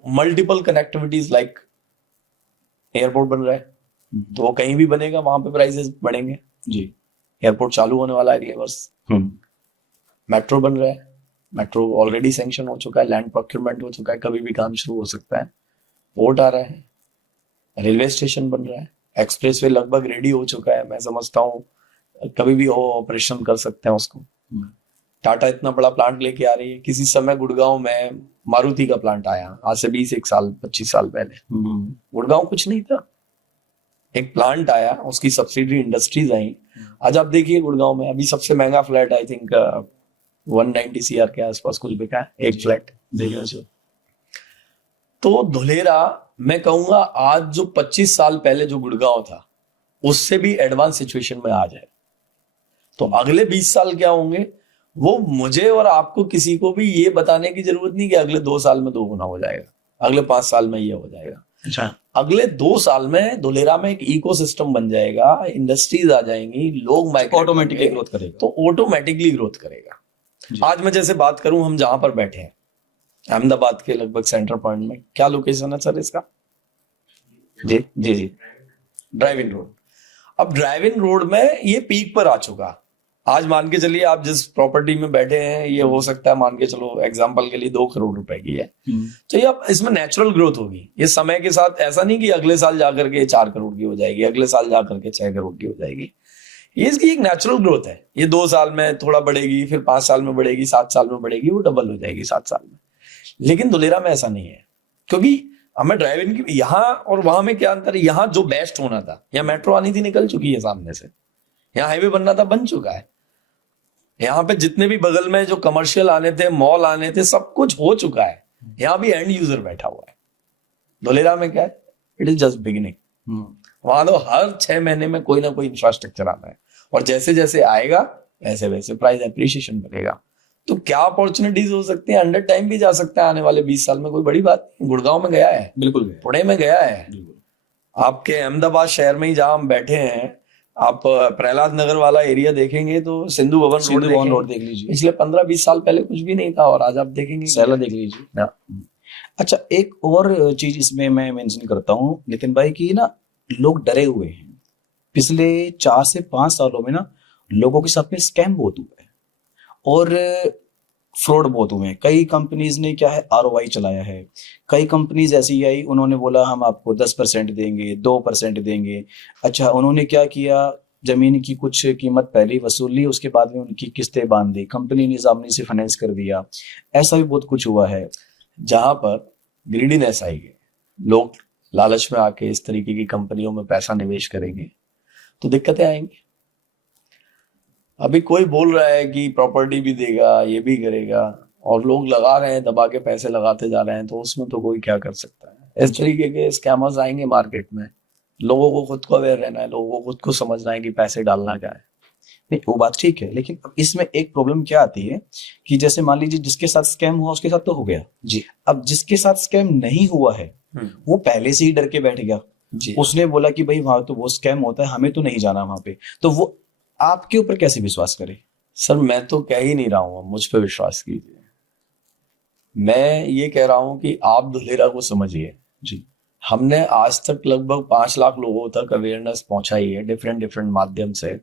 मल्टीपल कनेक्टिविटीज लाइक एयरपोर्ट बन रहा है तो वो कहीं भी बनेगा, वहां पे प्राइसेस बढ़ेंगे। जी। एयरपोर्ट चालू होने वाला है अगले वर्ष। मेट्रो बन रहा है, मेट्रो ऑलरेडी सैंक्शन हो चुका है, लैंड प्रोक्योरमेंट हो चुका है, कभी भी काम शुरू हो सकता है। पोर्ट आ रहा है, रेलवे स्टेशन बन रहा है, एक्सप्रेसवे लगभग रेडी हो चुका है, मैं समझता हूँ कभी भी ऑपरेशन कर सकते हैं उसको। टाटा इतना बड़ा प्लांट लेके आ रही है। किसी समय गुड़गांव में मारुति का प्लांट आया, आज से 21 साल 25 साल पहले। गुड़गांव कुछ नहीं था, एक प्लांट आया, उसकी सब्सिडरी इंडस्ट्रीज आई। आज आप देखिए गुड़गांव में अभी सबसे महंगा फ्लैट आई थिंक 190 CR के आसपास कुछ बिका है एक फ्लैट। तो धुलेरा मैं कहूंगा आज जो 25 साल पहले जो गुड़गांव था उससे भी एडवांस सिचुएशन में आ जाए तो अगले 20 साल क्या होंगे वो मुझे और आपको किसी को भी ये बताने की जरूरत नहीं कि अगले 2 साल में 2 गुना हो जाएगा, अगले 5 साल में ये हो जाएगा। अच्छा। अगले 2 साल में धुलेरा में एक इकोसिस्टम बन जाएगा, इंडस्ट्रीज आ जाएंगी, लोग ऑटोमेटिकली ग्रोथ करेगा। तो ऑटोमेटिकली ग्रोथ करेगा। आज मैं जैसे बात करूं, हम जहां पर बैठे हैं अहमदाबाद के लगभग सेंटर पॉइंट में, क्या लोकेशन है सर इसका? जी जी जी, ड्राइविंग रोड। अब ड्राइविंग रोड में ये पीक पर आ चुका। आज मान के चलिए आप जिस प्रॉपर्टी में बैठे हैं ये हो सकता है, मान के चलो एग्जांपल के लिए 2 करोड़ रुपए की है, तो ये अब इसमें नेचुरल ग्रोथ होगी। ये समय के साथ ऐसा नहीं कि अगले साल जाकर के 4 करोड़ की हो जाएगी, अगले साल जाकर के 6 करोड़ की हो जाएगी। ये इसकी एक नेचुरल ग्रोथ है। ये 2 साल में थोड़ा बढ़ेगी, फिर 5 साल में बढ़ेगी, 7 साल में बढ़ेगी, वो डबल हो जाएगी 7 साल में। लेकिन धुलेरा में ऐसा नहीं है, क्योंकि हमें ड्राइविंग की यहाँ और वहां में क्या अंतर है? यहाँ जो बेस्ट होना था, यहाँ मेट्रो आनी थी निकल चुकी है सामने से, यहाँ हाईवे बनना था बन चुका है, यहाँ पे जितने भी बगल में जो कमर्शियल आने थे, मॉल आने थे, सब कुछ हो चुका है। यहाँ भी एंड यूजर बैठा हुआ है। धुलेरा में क्या है? It is just beginning. वहां तो हर 6 महीने में कोई ना कोई इंफ्रास्ट्रक्चर आता है और जैसे जैसे आएगा वैसे वैसे प्राइस एप्रिसिएशन बढ़ेगा। तो क्या अपॉर्चुनिटीज हो सकती है? 100 टाइम भी जा सकता है आने वाले 20 साल में, कोई बड़ी बात नहीं। गुड़गांव में गया है, बिल्कुल पुणे में गया है, आपके अहमदाबाद शहर में ही जहां हम बैठे हैं, आप प्रहलाद नगर वाला एरिया देखेंगे तो सिंधु भवन रोड देख लीजिए, पिछले 15-20 साल पहले कुछ भी नहीं था और आज आप देखेंगे सहला देख लीजिए। अच्छा, एक और चीज इसमें मैं मेंशन करता हूँ नितिन भाई की ना, लोग डरे हुए हैं। पिछले 4 से 5 सालों में ना लोगों के साथ में स्कैम बहुत हुआ है और फ्रॉड बहुत हुए हैं। कई कंपनीज ने क्या है ROI चलाया है, कई कंपनीज ऐसी आई उन्होंने बोला हम आपको 10% देंगे, 2% देंगे। अच्छा, उन्होंने क्या किया, जमीन की कुछ कीमत पहले वसूल ली, उसके बाद में उनकी किस्तें बांध दी, कंपनी ने सामने से फाइनेंस कर दिया। ऐसा भी बहुत कुछ हुआ है। जहां पर ग्रीडीनेस आएगी, लोग लालच में आके इस तरीके की कंपनियों में पैसा निवेश करेंगे तो दिक्कतें आएंगी। अभी कोई बोल रहा है कि प्रॉपर्टी भी देगा, ये भी करेगा। और लोग लगा रहे हैं, दबा के पैसे लगाते जा रहे हैं, तो उसमें तो कोई क्या कर सकता है। इस तरीके के स्कैमर्स आएंगे मार्केट में, लोगों को खुद को अवेयर रहना है, लोगों को खुद को समझना है कि पैसे डालना क्या है। नहीं, वो बात ठीक है, लेकिन अब इसमें एक प्रॉब्लम क्या आती है कि जैसे मान लीजिए जिसके साथ स्कैम हुआ उसके साथ तो हो गया जी। अब जिसके साथ स्कैम नहीं हुआ है वो पहले से ही डर के बैठ गया जी। उसने बोला कि भाई वहां तो वो स्कैम होता है, हमें तो नहीं जाना वहां पे, तो वो आपके ऊपर कैसे विश्वास करे? सर मैं तो कह ही नहीं रहा हूँ, मुझ पर विश्वास कीजिए। मैं ये कह रहा हूँ कि आप धुलेरा को समझिए। जी। हमने आज तक लगभग 5 लाख लोगों तक अवेयरनेस पहुंचाई है, डिफरेंट डिफरेंट माध्यम से,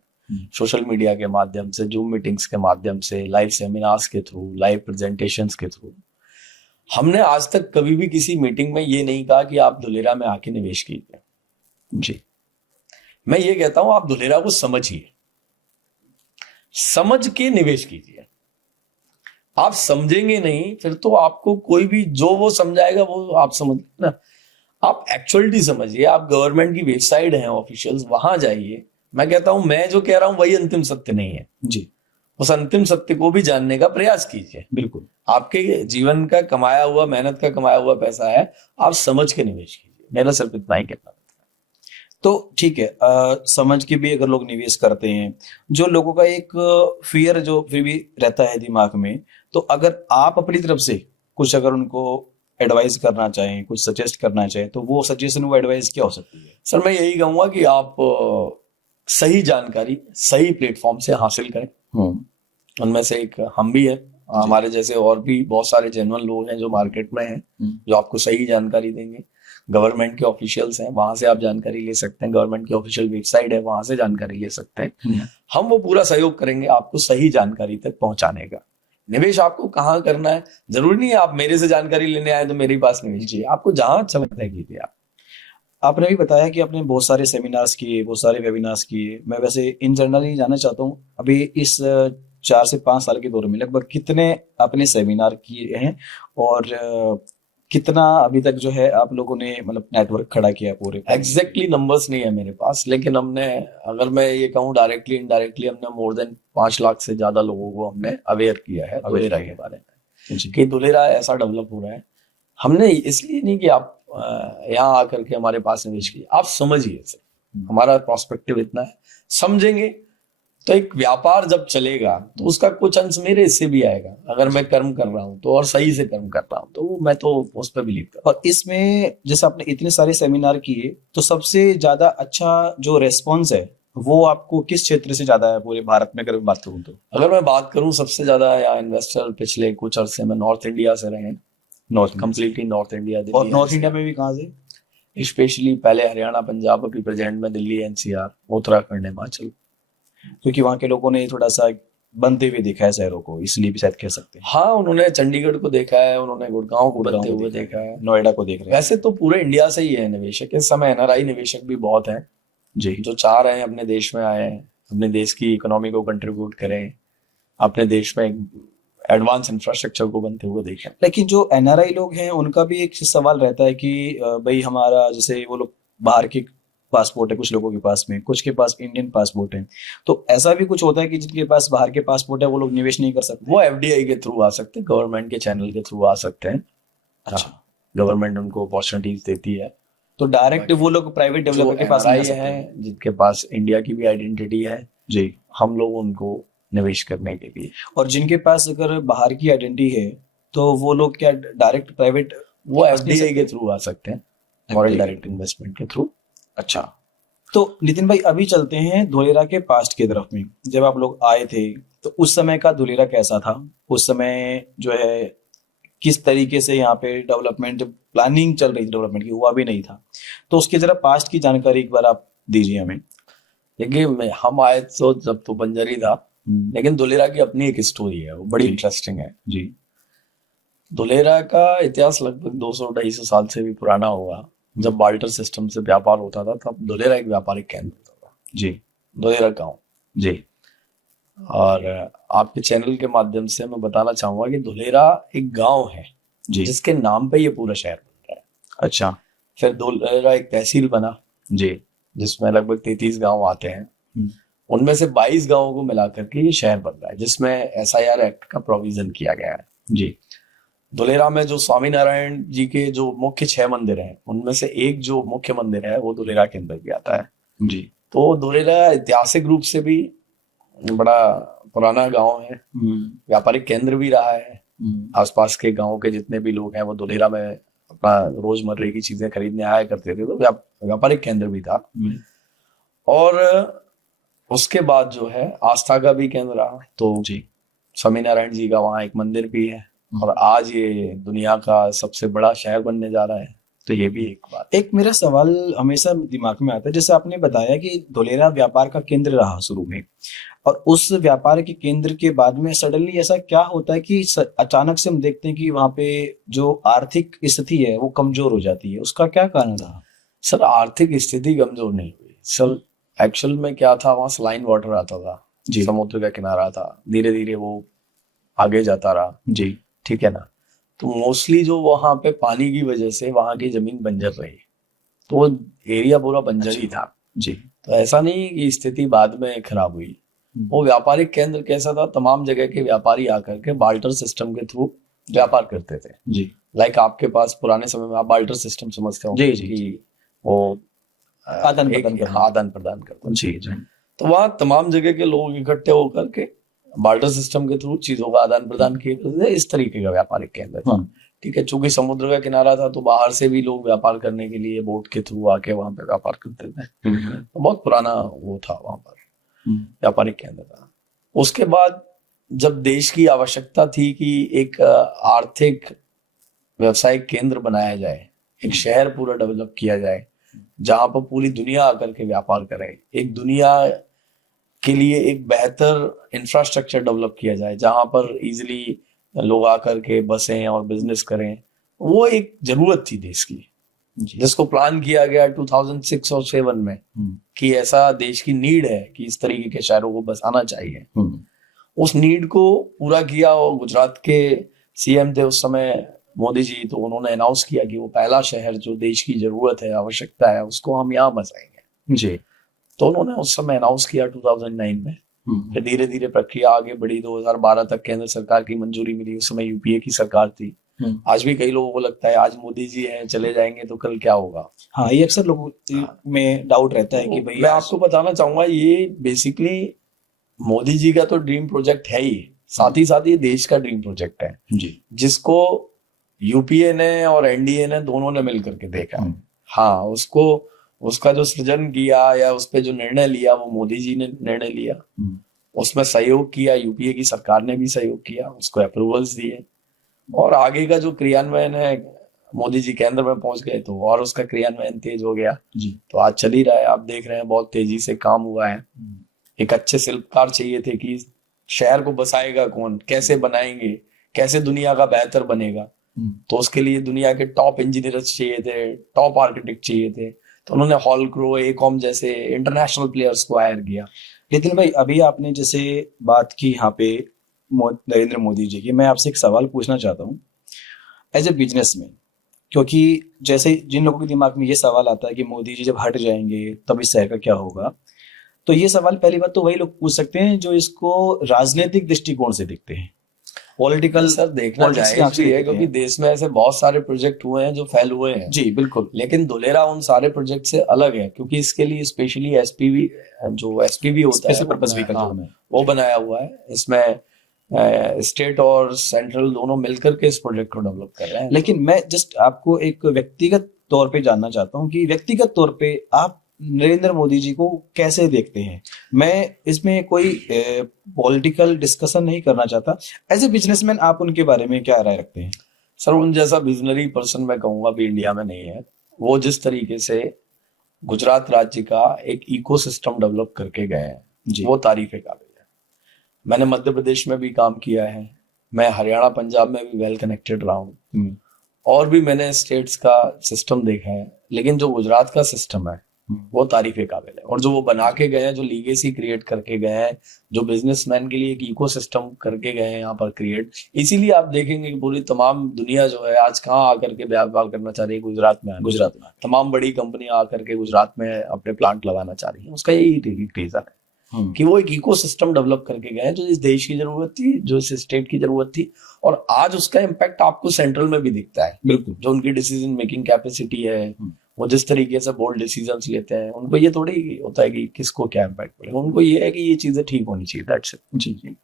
सोशल मीडिया के माध्यम से, जूम मीटिंग्स के माध्यम से, लाइव सेमिनार्स के थ्रू, लाइव प्रेजेंटेशंस के थ्रू। हमने आज तक कभी भी किसी मीटिंग में ये नहीं कहा कि आप धुलेरा में आके निवेश कीजिए। जी। मैं ये कहता हूं आप धुलेरा को समझिए, समझ के निवेश कीजिए। आप समझेंगे नहीं फिर तो आपको कोई भी जो वो समझाएगा वो आप समझ ना। आप एक्चुअलिटी समझिए। आप गवर्नमेंट की वेबसाइट है ऑफिशियल्स, वहां जाइए। मैं कहता हूं मैं जो कह रहा हूं वही अंतिम सत्य नहीं है जी। उस अंतिम सत्य को भी जानने का प्रयास कीजिए। बिल्कुल। आपके जीवन का कमाया हुआ, मेहनत का कमाया हुआ पैसा है, आप समझ के निवेश कीजिए। मेरा सिर्फ इतना ही कहना है। तो ठीक है, समझ के भी अगर लोग निवेश करते हैं, जो लोगों का एक फियर जो फिर भी रहता है दिमाग में, तो अगर आप अपनी तरफ से कुछ अगर उनको एडवाइस करना चाहें, कुछ सजेस्ट करना चाहें, तो वो सजेशन, वो एडवाइस क्या हो सकती है? सर मैं यही कहूंगा कि आप सही जानकारी सही प्लेटफॉर्म से हासिल करें। उनमें से एक हम भी है, हमारे जैसे और भी बहुत सारे जेन्युइन लोग हैं जो मार्केट में हैं, जो आपको सही जानकारी देंगे। गवर्नमेंट के ऑफिशियल्स हैं, वहां से आप जानकारी ले सकते हैं। गवर्नमेंट की ऑफिशियल वेबसाइट है, वहां से जानकारी ले सकते हैं। हम वो पूरा सहयोग करेंगे आपको सही जानकारी तक पहुंचाने का। निवेश आपको कहाँ करना है, जरूरी नहीं है आप मेरे से जानकारी लेने आए तो मेरे पास निवेश कीजिए। आपको जहां अच्छा लगता है कीजिए। आपने भी बताया कि आपने बहुत सारे सेमिनार्स किए, बहुत सारे वेबिनार्स किए। मैं वैसे इन जनरल ही जानना चाहता हूँ, अभी इस 4 से 5 साल के दौर में लगभग कितने आपने सेमिनार किए हैं और कितना अभी तक जो है आप लोगों ने मतलब नेटवर्क खड़ा किया पूरे? एग्जैक्टली नंबर्स नहीं है मेरे पास, लेकिन हमने, अगर मैं ये कहूँ डायरेक्टली इनडायरेक्टली, हमने मोर देन 5 लाख से ज्यादा लोगों को हमने अवेयर किया है धुलेरा के बारे में कि धुलेरा ऐसा डेवलप हो रहा है। हमने इसलिए नहीं कि आप यहाँ आकर के हमारे पास निवेश कीजिए, आप समझिए इसे। हमारा प्रोस्पेक्टिव इतना है, समझेंगे तो एक व्यापार जब चलेगा तो उसका कुछ अंश मेरे इससे भी आएगा। अगर मैं कर्म कर रहा हूं तो, और सही से कर्म कर रहा हूं तो मैं तो उस पर बिलीव करता हूं। और इसमें जैसे आपने इतने सारे सेमिनार किए, तो सबसे ज्यादा अच्छा जो रेस्पॉन्स है वो आपको किस क्षेत्र से ज्यादा है पूरे भारत में, अगर बात करूं तो? अगर मैं बात करूं सबसे ज्यादा या इन्वेस्टर पिछले कुछ अरसे में नॉर्थ इंडिया से रहे। North completely north India. और नॉर्थ इंडिया में भी कहाँ से? स्पेशली पहले हरियाणा, पंजाब, अभी प्रेजेंट में दिल्ली, एनसीआर, उत्तराखंड, हिमाचल। क्योंकि वहां के लोगों ने थोड़ा सा बनते हुए देखा है शहरों को, इसलिए भी शायद कह सकते हैं। हाँ, उन्होंने चंडीगढ़ को देखा है, उन्होंने गुड़गांव को बनते हुए देखा है, नोएडा को देख रहे हैं। वैसे तो पूरे इंडिया से ही है निवेशक इस समय। एनआरआई निवेशक भी बहुत हैं जी, जो चाह रहे हैं अपने देश में आए, अपने देश की इकोनॉमी को कंट्रीब्यूट करें, अपने देश में एडवांस इंफ्रास्ट्रक्चर को बनते हुए देखें। लेकिन जो एनआरआई लोग हैं उनका भी एक सवाल रहता है कि भाई हमारा, जैसे वो लोग बाहर की पासपोर्ट है कुछ लोगों के पास में, कुछ के पास इंडियन पासपोर्ट है, तो ऐसा भी कुछ होता है कि जिनके पास बाहर के पासपोर्ट है वो लोग निवेश नहीं कर सकते? वो एफडीआई के थ्रू आ सकते हैं, गवर्नमेंट के चैनल के थ्रू आ सकते हैं। अच्छा, गवर्नमेंट उनको अपॉर्चुनिटीज देती है। तो डायरेक्ट वो लोग प्राइवेट डेवलपर के पास नहीं है, जिनके पास इंडिया की भी आइडेंटिटी है जी, हम लोग उनको निवेश करने के लिए। और जिनके पास अगर बाहर की आइडेंटिटी है तो वो लोग क्या डायरेक्ट प्राइवेट? वो एफडीआई के थ्रू आ सकते हैं, फॉरेन डायरेक्ट इन्वेस्टमेंट के थ्रू। अच्छा, तो नितिन भाई अभी चलते हैं धुलेरा के पास्ट की तरफ में। जब आप लोग आए थे तो उस समय का धुलेरा कैसा था? उस समय जो है किस तरीके से यहाँ पे डेवलपमेंट प्लानिंग चल रही थी, डेवलपमेंट की हुआ भी नहीं था, तो उसके जरा पास्ट की जानकारी एक बार आप दीजिए हमें। देखिए हम आए तो जब तो बंजर ही था, लेकिन धुलेरा की अपनी एक स्टोरी है, वो बड़ी इंटरेस्टिंग है जी। धुलेरा का इतिहास लगभग 200-250 साल से भी पुराना होगा। जब बाल्टर सिस्टम से व्यापार होता था तब धुलेरा एक व्यापारिक केंद्र होता था जी, धुलेरा गांव जी। और आपके चैनल के माध्यम से मैं बताना चाहूंगा कि धुलेरा एक गांव है जी, जिसके नाम पे ये पूरा शहर बन रहा है। अच्छा, फिर धुलेरा एक तहसील बना जी, जिसमें लगभग 33 गांव आते हैं। उनमें से 22 गांवों को मिलाकर के ये शहर बन रहा है, जिसमें एसआईआर एक्ट का प्रोविजन किया गया है। जी धुलेरा में जो स्वामीनारायण जी के जो मुख्य 6 मंदिर हैं, उनमें से एक जो मुख्य मंदिर है वो धुलेरा के अंदर भी आता है। जी। तो धुलेरा ऐतिहासिक रूप से भी बड़ा पुराना गांव है, व्यापारिक केंद्र भी रहा है। आसपास के गांव के जितने भी लोग हैं वो धुलेरा में अपना रोजमर्रे की चीजें खरीदने आया करते थे, तो व्यापारिक केंद्र भी था। और उसके बाद जो है आस्था का भी केंद्र रहा। तो जी स्वामीनारायण जी का वहाँ एक मंदिर भी है, और आज ये दुनिया का सबसे बड़ा शहर बनने जा रहा है। तो ये भी एक बात। एक मेरा सवाल हमेशा दिमाग में आता है, जैसे आपने बताया कि धुलेरा व्यापार का केंद्र रहा शुरू में, और उस व्यापार के केंद्र के बाद में सडनली ऐसा क्या होता है कि अचानक से हम देखते हैं कि वहां पे जो आर्थिक स्थिति है वो कमजोर हो जाती है, उसका क्या कारण रहा? सर, आर्थिक स्थिति कमजोर नहीं हुई सर। एक्चुअल में क्या था, वहां सलाइन वाटर आता था, समुद्र का किनारा था, धीरे धीरे वो आगे जाता रहा। जी ठीक है ना। तो मोस्टली जो वहां पे पानी की वजह से वहां की जमीन बंजर रही, तो वो एरिया पूरा बंजर ही था। जी। तो ऐसा नहीं कि स्थिति बाद में खराब हुई। वो व्यापारिक केंद्र कैसा था, तमाम जगह के व्यापारी आकर के बाल्टर सिस्टम के थ्रू व्यापार करते थे। जी। लाइक आपके पास पुराने समय में आप बाल्टर सिस्टम समझते हो जी जी कि वो आदान प्रदान करते। जी जी। तो वहां तमाम जगह के लोग इकट्ठे होकर के बाल्टर सिस्टम के थ्रू चीजों का आदान प्रदान किए करते थे। इस तरीके का व्यापारिक केंद्र था। ठीक है। चूंकि समुद्र का किनारा था तो बाहर से भी लोग व्यापार करने के लिए बोट के थ्रू आके वहां पे व्यापार करते थे। तो बहुत पुराना वो था, वहां पर व्यापारिक केंद्र था। उसके बाद जब देश की आवश्यकता थी कि एक आर्थिक व्यवसायिक केंद्र बनाया जाए, एक शहर पूरा डेवलप किया जाए जहां पर पूरी दुनिया आकर के व्यापार करे, एक दुनिया के लिए एक बेहतर इंफ्रास्ट्रक्चर डेवलप किया जाए जहां पर इजीली लोग आकर के बसें और बिजनेस करें, वो एक जरूरत थी देश की, जिसको प्लान किया गया 2006 और 7 में कि ऐसा देश की नीड है कि इस तरीके के शहरों को बसाना चाहिए। उस नीड को पूरा किया, और गुजरात के सीएम थे उस समय मोदी जी, तो उन्होंने अनाउंस किया कि वो पहला शहर जो देश की जरूरत है, आवश्यकता है, उसको हम यहाँ बसाएंगे। जी। तो उन्होंने उस समय अनाउंस किया 2009 में। फिर धीरे धीरे प्रक्रिया आगे बढ़ी, 2012 तक केंद्र सरकार की मंजूरी मिली। उस समय यूपीए की सरकार थी। आज भी कई लोगों को लगता है आज मोदी जी हैं, चले जाएंगे तो कल क्या होगा। हाँ, ये अक्सर लोगों में डाउट रहता है कि भाई। मैं आपको बताना चाहूंगा, ये बेसिकली मोदी जी का तो ड्रीम प्रोजेक्ट है ही, साथ ही साथ ये देश का ड्रीम प्रोजेक्ट है जी, जिसको यूपीए ने और एनडीए ने दोनों ने मिलकर के देखा। हाँ, उसका जो सृजन किया या उस पर जो निर्णय लिया वो मोदी जी ने निर्णय लिया। उसमें सहयोग किया, यूपीए की सरकार ने भी सहयोग किया, उसको अप्रूवल्स दिए, और आगे का जो क्रियान्वयन है, मोदी जी केंद्र में पहुंच गए तो और उसका क्रियान्वयन तेज हो गया जी। तो आज चल ही रहा है, आप देख रहे हैं बहुत तेजी से काम हुआ है। एक अच्छे शिल्पकार चाहिए थे कि शहर को बसाएगा कौन, कैसे बनाएंगे, कैसे दुनिया का बेहतर बनेगा, तो उसके लिए दुनिया के टॉप इंजीनियर्स चाहिए थे, टॉप आर्किटेक्ट चाहिए थे। तो उन्होंने हॉलक्रो, एकॉम जैसे इंटरनेशनल प्लेयर्स को हायर किया। नितिन भाई, अभी आपने जैसे बात की यहाँ पे नरेंद्र मोदी जी की, मैं आपसे एक सवाल पूछना चाहता हूँ एज ए बिजनेसमैन, क्योंकि जैसे जिन लोगों के दिमाग में ये सवाल आता है कि मोदी जी जब हट जाएंगे तब इस शहर का क्या होगा, तो ये सवाल पहली बात तो वही लोग पूछ सकते हैं जो इसको राजनीतिक दृष्टिकोण से देखते हैं, पॉलिटिकल। सर, देखना चाहिए है क्योंकि देश में ऐसे बहुत सारे प्रोजेक्ट हुए हैं जो फेल हुए हैं। जी बिल्कुल। लेकिन धुलेरा उन सारे प्रोजेक्ट से अलग है क्योंकि इसके लिए स्पेशली एसपीवी, जो एसपीवी होता है वो बनाया हुआ है। इसमें स्टेट और सेंट्रल दोनों मिलकर के इस प्रोजेक्ट को डेवलप कर रहे हैं। लेकिन मैं जस्ट आपको एक व्यक्तिगत तौर पे जानना चाहता हूँ कि व्यक्तिगत तौर पे आप नरेंद्र मोदी जी को कैसे देखते हैं। मैं इसमें कोई पॉलिटिकल डिस्कशन नहीं करना चाहता, एज ए बिजनेसमैन आप उनके बारे में क्या राय रखते हैं? सर, उन जैसा विजनरी पर्सन मैं कहूंगा भी इंडिया में नहीं है। वो जिस तरीके से गुजरात राज्य का एक इकोसिस्टम डेवलप करके गए हैं वो तारीफ काबिल है। मैंने मध्य प्रदेश में भी काम किया है, मैं हरियाणा पंजाब में भी वेल कनेक्टेड रहा हूँ, और भी मैंने स्टेट्स का सिस्टम देखा है। लेकिन जो गुजरात का सिस्टम है वो तारीफ काबिल है, और जो वो बना के गए हैं, जो लीगेसी क्रिएट करके गए हैं, जो बिजनेसमैन के लिए एक इकोसिस्टम करके गए हैं यहाँ पर क्रिएट, इसीलिए आप देखेंगे कि पूरी तमाम दुनिया जो है आज कहाँ आकर के व्यापार करना चाह रही है, गुजरात में तमाम बड़ी कंपनियां आकर के गुजरात में अपने प्लांट लगाना चाह रही है। उसका यही रीजन है। कि वो एक इकोसिस्टम डेवलप करके गए हैं जो इस देश की जरूरत थी, जो इस स्टेट की जरूरत थी, और आज उसका इम्पैक्ट आपको सेंट्रल में भी दिखता है। बिल्कुल। जो उनकी डिसीजन मेकिंग कैपेसिटी है, वो जिस तरीके से बोल्ड डिसीजंस लेते हैं, उनको ये थोड़ी होता है कि किसको क्या इम्पैक्ट पड़ेगा, उनको ये है कि ये चीजें ठीक होनी चाहिए, दैट्स इट। जी जी।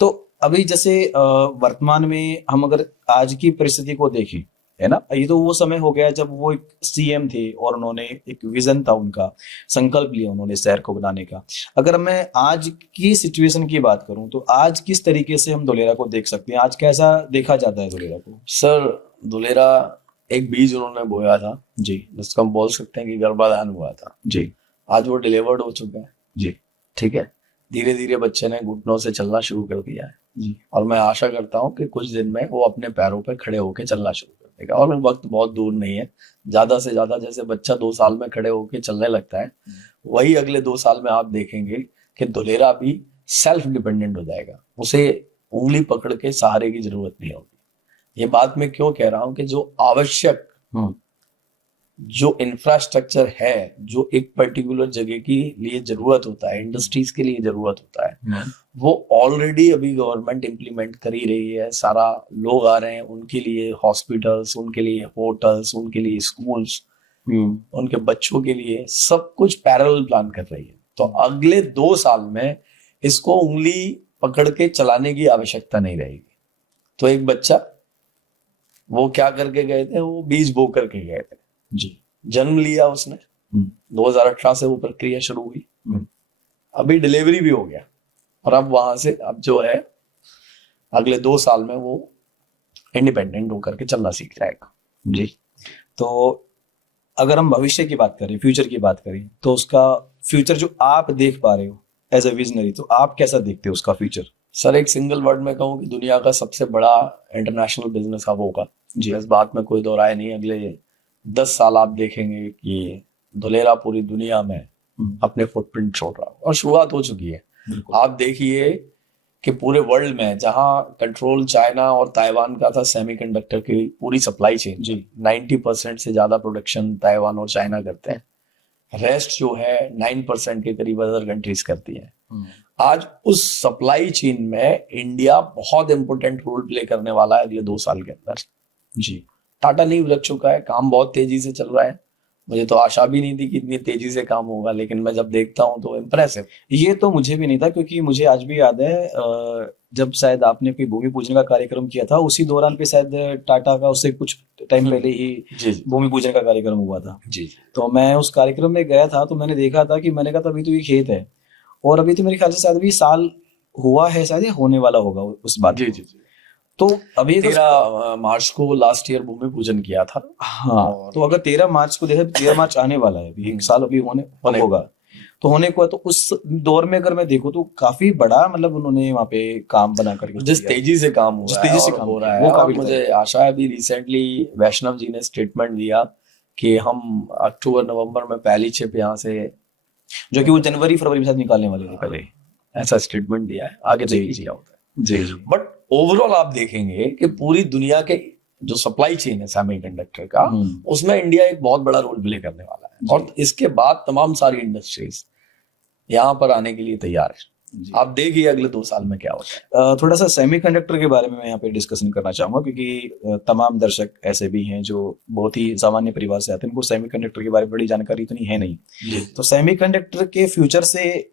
तो अभी जैसे वर्तमान में हम अगर आज की परिस्थिति को देखें, है ना, ये तो वो समय हो गया जब वो एक सीएम थे और उन्होंने एक विजन था, उनका संकल्प लिया उन्होंने शहर को बनाने का। अगर मैं आज की सिचुएशन की बात करूं तो आज किस तरीके से हम धुलेरा को देख सकते हैं, आज कैसा देखा जाता है धुलेरा को? सर, धुलेरा एक बीज उन्होंने बोया था जी, जिसको हम बोल सकते हैं कि गर्भाधान हुआ था जी, आज वो डिलीवर्ड हो चुका है जी, ठीक है। धीरे धीरे बच्चे ने घुटनों से चलना शुरू कर दिया है जी, और मैं आशा करता हूँ कि कुछ दिन में वो अपने पैरों पे खड़े होकर चलना शुरू कर देगा, और वक्त बहुत दूर नहीं है। ज्यादा से ज्यादा जैसे बच्चा 2 साल में खड़े होकर चलने लगता है, वही अगले 2 साल में आप देखेंगे कि धुलेरा भी सेल्फ डिपेंडेंट हो जाएगा, उसे उंगली पकड़ के सहारे की जरूरत नहीं होगी। ये बात मैं क्यों कह रहा हूं कि जो आवश्यक जो इंफ्रास्ट्रक्चर है, जो एक पर्टिकुलर जगह की लिए जरूरत होता है, इंडस्ट्रीज के लिए जरूरत होता है, वो ऑलरेडी अभी गवर्नमेंट इम्प्लीमेंट कर ही रही है। सारा लोग आ रहे हैं, उनके लिए हॉस्पिटल्स, उनके लिए होटल्स, उनके लिए स्कूल्स, उनके बच्चों के लिए सब कुछ पैरेलल प्लान कर रही है। तो अगले 2 साल में इसको उंगली पकड़ के चलाने की आवश्यकता नहीं रहेगी। तो एक बच्चा वो क्या करके गए थे, वो बीज बो करके गए थे जी, जन्म लिया उसने, 2018 से वो प्रक्रिया शुरू हुई, अभी डिलीवरी भी हो गया, और अब वहां से अब जो है अगले 2 साल में वो इंडिपेंडेंट होकर के चलना सीख जाएगा जी। तो अगर हम भविष्य की बात करें, फ्यूचर की बात करें, तो उसका फ्यूचर जो आप देख पा रहे हो एज ए विजनरी, तो आप कैसा देखते हो उसका फ्यूचर? सर, एक सिंगल वर्ड में कहूँ कि दुनिया का सबसे बड़ा इंटरनेशनल बिजनेस हब होगा जी, इस बात में कोई दो राय नहीं। अगले 10 साल आप देखेंगे कि धुलेरा पूरी दुनिया में अपने फुटप्रिंट छोड़ रहा है, और शुरुआत हो चुकी है। आप देखिए कि पूरे वर्ल्ड में जहां कंट्रोल चाइना और ताइवान का था सेमीकंडक्टर की पूरी सप्लाई चेन जी, 90% से ज्यादा प्रोडक्शन ताइवान और चाइना करते हैं, रेस्ट जो है 9% के करीब अदर कंट्रीज करती है। आज उस सप्लाई चेन में इंडिया बहुत इंपोर्टेंट रोल प्ले करने वाला है अगले 2 साल के अंदर जी। टाटा नींव रख चुका है, काम बहुत तेजी से चल रहा है। मुझे तो आशा भी नहीं थी कि इतनी तेजी से काम होगा, लेकिन मैं जब देखता हूं तो इम्प्रेसिव। ये तो मुझे भी नहीं था, क्योंकि मुझे आज भी याद है जब शायद आपने कोई भूमि पूजन का कार्यक्रम किया था, उसी दौरान पे शायद टाटा का उससे कुछ टाइम पहले ही भूमि पूजन का कार्यक्रम हुआ था जी। तो मैं उस कार्यक्रम में गया था, तो मैंने देखा था कि मैंने कहा था अभी तो ये खेत है, और अभी तो मेरे ख्याल से शायद अभी साल हुआ है, शायद होने वाला होगा उस बात जी जी जी। तो अभी 13 मार्च को लास्ट ईयर भूमि पूजन किया था। हाँ, तो अगर 13 मार्च को देखा, 13 मार्च आने वाला है, अभी 1 साल अभी होने होगा, तो होने को है। तो उस दौर में अगर मैं देखूं तो काफी बड़ा मतलब उन्होंने वहाँ पे काम बना करके जिस तेजी से काम हुआ है, तेजी से काम हो रहा है, वो और काफी मुझे आशा है अभी रिसेंटली वैष्णव जी ने स्टेटमेंट दिया कि हम अक्टूबर नवंबर में पहली छिप यहाँ से, जो कि वो जनवरी फरवरी में साथ निकालने वाले थे पहले, ऐसा स्टेटमेंट दिया है। आगे देखिए क्या होता है जी जी। बट ओवरऑल आप देखेंगे कि पूरी दुनिया के जो सप्लाई चेन है सेमीकंडक्टर का, उसमें इंडिया एक बहुत बड़ा रोल प्ले करने वाला है, और इसके बाद तमाम सारी इंडस्ट्रीज यहाँ पर आने के लिए तैयार है। आप देखिए अगले 2 साल में क्या होता है। थोड़ा सा सेमीकंडक्टर के बारे में मैं यहाँ पे डिस्कशन करना चाहूंगा, क्योंकि तमाम दर्शक ऐसे भी हैं जो बहुत ही सामान्य परिवार से आते हैं, उनको सेमीकंडक्टर के बारे में बड़ी जानकारी इतनी है नहीं। तो सेमीकंडक्टर के फ्यूचर से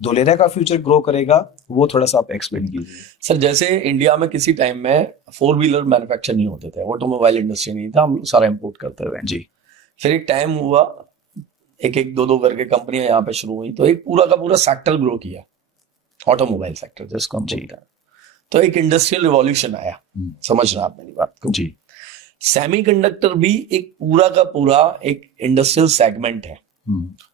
धुलेरा का फ्यूचर ग्रो करेगा, वो थोड़ा सा आप एक्सप्लेन कीजिए। सर, जैसे इंडिया में किसी टाइम में 4 व्हीलर मैन्युफैक्चर नहीं होते थे, ऑटोमोबाइल इंडस्ट्री नहीं था, हम सारा इंपोर्ट करते हुए जी। फिर एक टाइम हुआ, एक 2 करके कंपनियां यहाँ पे शुरू हुई, तो एक पूरा का पूरा सेक्टर ग्रो किया, ऑटोमोबाइल सेक्टर जिसको हम बोलते हैं। तो एक इंडस्ट्रियल रिवॉल्यूशन आया, समझ रहे आप मेरी बात को जी। सेमीकंडक्टर भी एक पूरा का पूरा एक इंडस्ट्रियल सेगमेंट है,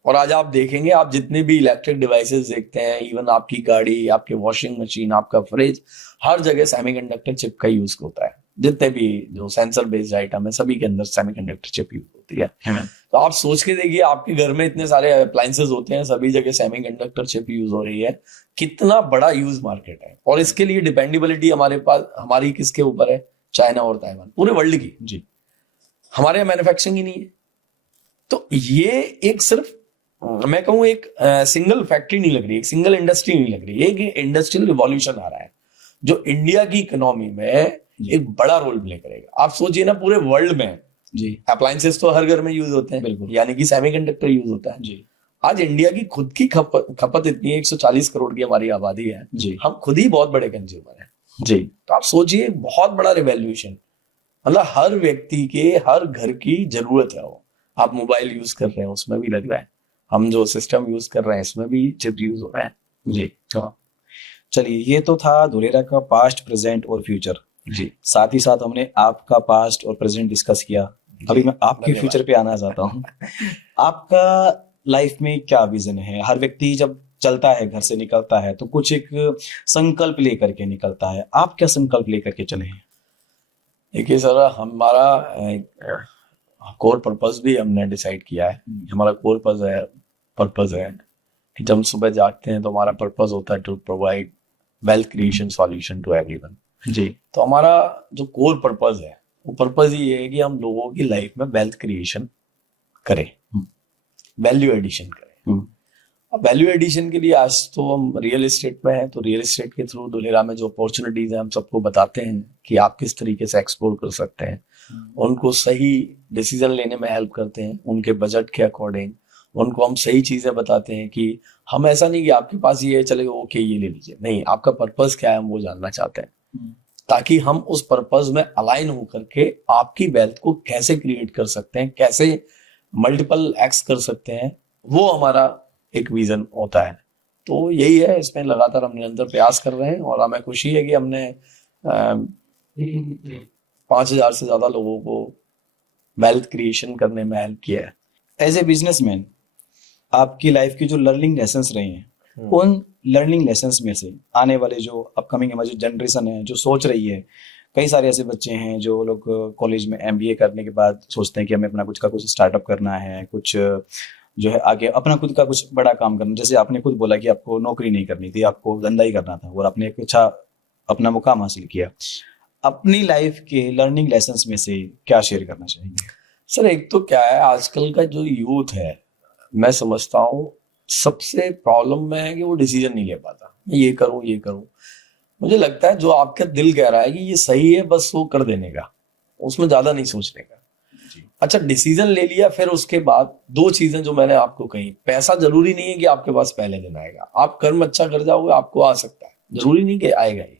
और आज आप देखेंगे, आप जितने भी इलेक्ट्रिक डिवाइसेस देखते हैं, इवन आपकी गाड़ी, आपके वॉशिंग मशीन, आपका फ्रिज, हर जगह सेमीकंडक्टर चिप का यूज होता है। जितने भी जो सेंसर बेस्ड आइटम है, सभी के अंदर सेमीकंडक्टर चिप यूज होती है। तो आप सोच के देखिए, आपके घर में इतने सारे अप्लायंसेस होते हैं, सभी जगह सेमीकंडक्टर चिप यूज हो रही है, कितना बड़ा यूज मार्केट है। और इसके लिए डिपेंडेबिलिटी हमारे पास, हमारी किसके ऊपर है? चाइना और ताइवान, पूरे वर्ल्ड की जी। हमारे यहाँ मैन्युफैक्चरिंग ही नहीं है। तो ये एक सिर्फ मैं कहूँ एक सिंगल फैक्ट्री नहीं लग रही, एक सिंगल इंडस्ट्री नहीं लग रही, एक इंडस्ट्रियल रिवॉल्यूशन आ रहा है जो इंडिया की इकोनॉमी में एक बड़ा रोल प्ले करेगा। आप सोचिए ना, पूरे वर्ल्ड में जी अप्लायंसेस तो हर घर में यूज होते हैं, बिल्कुल। यानी कि सेमीकंडक्टर यूज होता है। जी आज इंडिया की खुद की खपत इतनी है, 140 करोड़ की हमारी आबादी है, जी हम खुद ही बहुत बड़े कंज्यूमर हैं। जी तो आप सोचिए, बहुत बड़ा रिवॉल्यूशन, मतलब हर व्यक्ति के हर घर की जरूरत है वो। आप मोबाइल यूज कर रहे हैं, उसमें भी लग रहा है, हम जो सिस्टम यूज कर रहे हैं इसमें भी चिप यूज हो रहा है। जी हाँ। चलिए, ये तो था धुलेरा का पास्ट, प्रेजेंट और फ्यूचर। जी, साथ ही साथ हमने आपका पास्ट और प्रेजेंट डिस्कस किया। अभी मैं आपके धन्यवाद। फ्यूचर पे आना चाहता हूँ। आपका लाइफ में क्या विजन है? हर व्यक्ति जब चलता है, घर से निकलता है, तो कुछ एक संकल्प लेकर के निकलता है। आप क्या संकल्प लेकर के चले हैं? देखिए सर, हमारा कोर पर्पस भी हमने डिसाइड किया है। हमारा कोर पर्पस है कि जब हम सुबह जागते हैं तो हमारा पर्पस होता है to provide wealth creation solution to everyone. जी तो हमारा जो कोर पर्पस है, वो पर्पस ही है कि हम लोगों की लाइफ में वेल्थ क्रिएशन करें, वैल्यू एडिशन करें। अब वैल्यू एडिशन के लिए आज तो हम रियल एस्टेट में हैं, तो रियल एस्टेट के थ्रू धुलेरा में जो अपॉर्चुनिटीज हैं हम सबको बताते हैं कि आप किस तरीके से एक्सप्लोर कर सकते हैं, उनको सही डिसीजन लेने में हेल्प करते हैं, उनके बजट के अकॉर्डिंग उनको हम सही चीजें बताते हैं कि हम ऐसा नहीं कि आपके पास ये है चलेगा ओके ये ले लीजिए, नहीं, आपका पर्पस क्या है हम वो जानना चाहते हैं, ताकि हम उस पर्पस में अलाइन होकर के आपकी वेल्थ को कैसे क्रिएट कर सकते हैं, कैसे मल्टीपल एक्स कर सकते हैं, वो हमारा एक विजन होता है। तो यही है, इसमें लगातार हम निरंतर प्रयास कर रहे हैं और हमें खुशी है कि हमने 5,000 से ज्यादा लोगों को वेल्थ क्रिएशन करने में हेल्प किया है। एज ए बिजनेसमैन, आपकी लाइफ की जो लर्निंग लेसन्स रहे हैं, उन लर्निंग लेसन्स में से आने वाले जो अपकमिंग हमारी जो जनरेशन है, जो सोच रही है, कई सारे ऐसे बच्चे हैं जो लोग कॉलेज में एमबीए करने के बाद सोचते हैं कि हमें अपना कुछ का कुछ स्टार्टअप करना है, कुछ जो है आगे अपना खुद का कुछ बड़ा काम करना। जैसे आपने खुद बोला कि आपको नौकरी नहीं करनी थी, आपको धंधा ही करना था, और आपने एक अच्छा अपना मुकाम हासिल किया। अपनी लाइफ के लर्निंग लेसन्स में से क्या शेयर करना चाहेंगे? सर, एक तो क्या है, आजकल का जो यूथ है, मैं समझता हूँ सबसे प्रॉब्लम में है कि वो डिसीजन नहीं ले पाता, ये करूं। मुझे लगता है जो आपका दिल कह रहा है कि ये सही है, बस वो कर देने का, उसमें ज्यादा नहीं सोचने का। अच्छा, डिसीजन ले लिया, फिर उसके बाद दो चीजें जो मैंने आपको कही, पैसा जरूरी नहीं है कि आपके पास पहले दिन आएगा, आप कर्म अच्छा कर जाओगे आपको आ सकता है, जरूरी नहीं कि आएगा ही।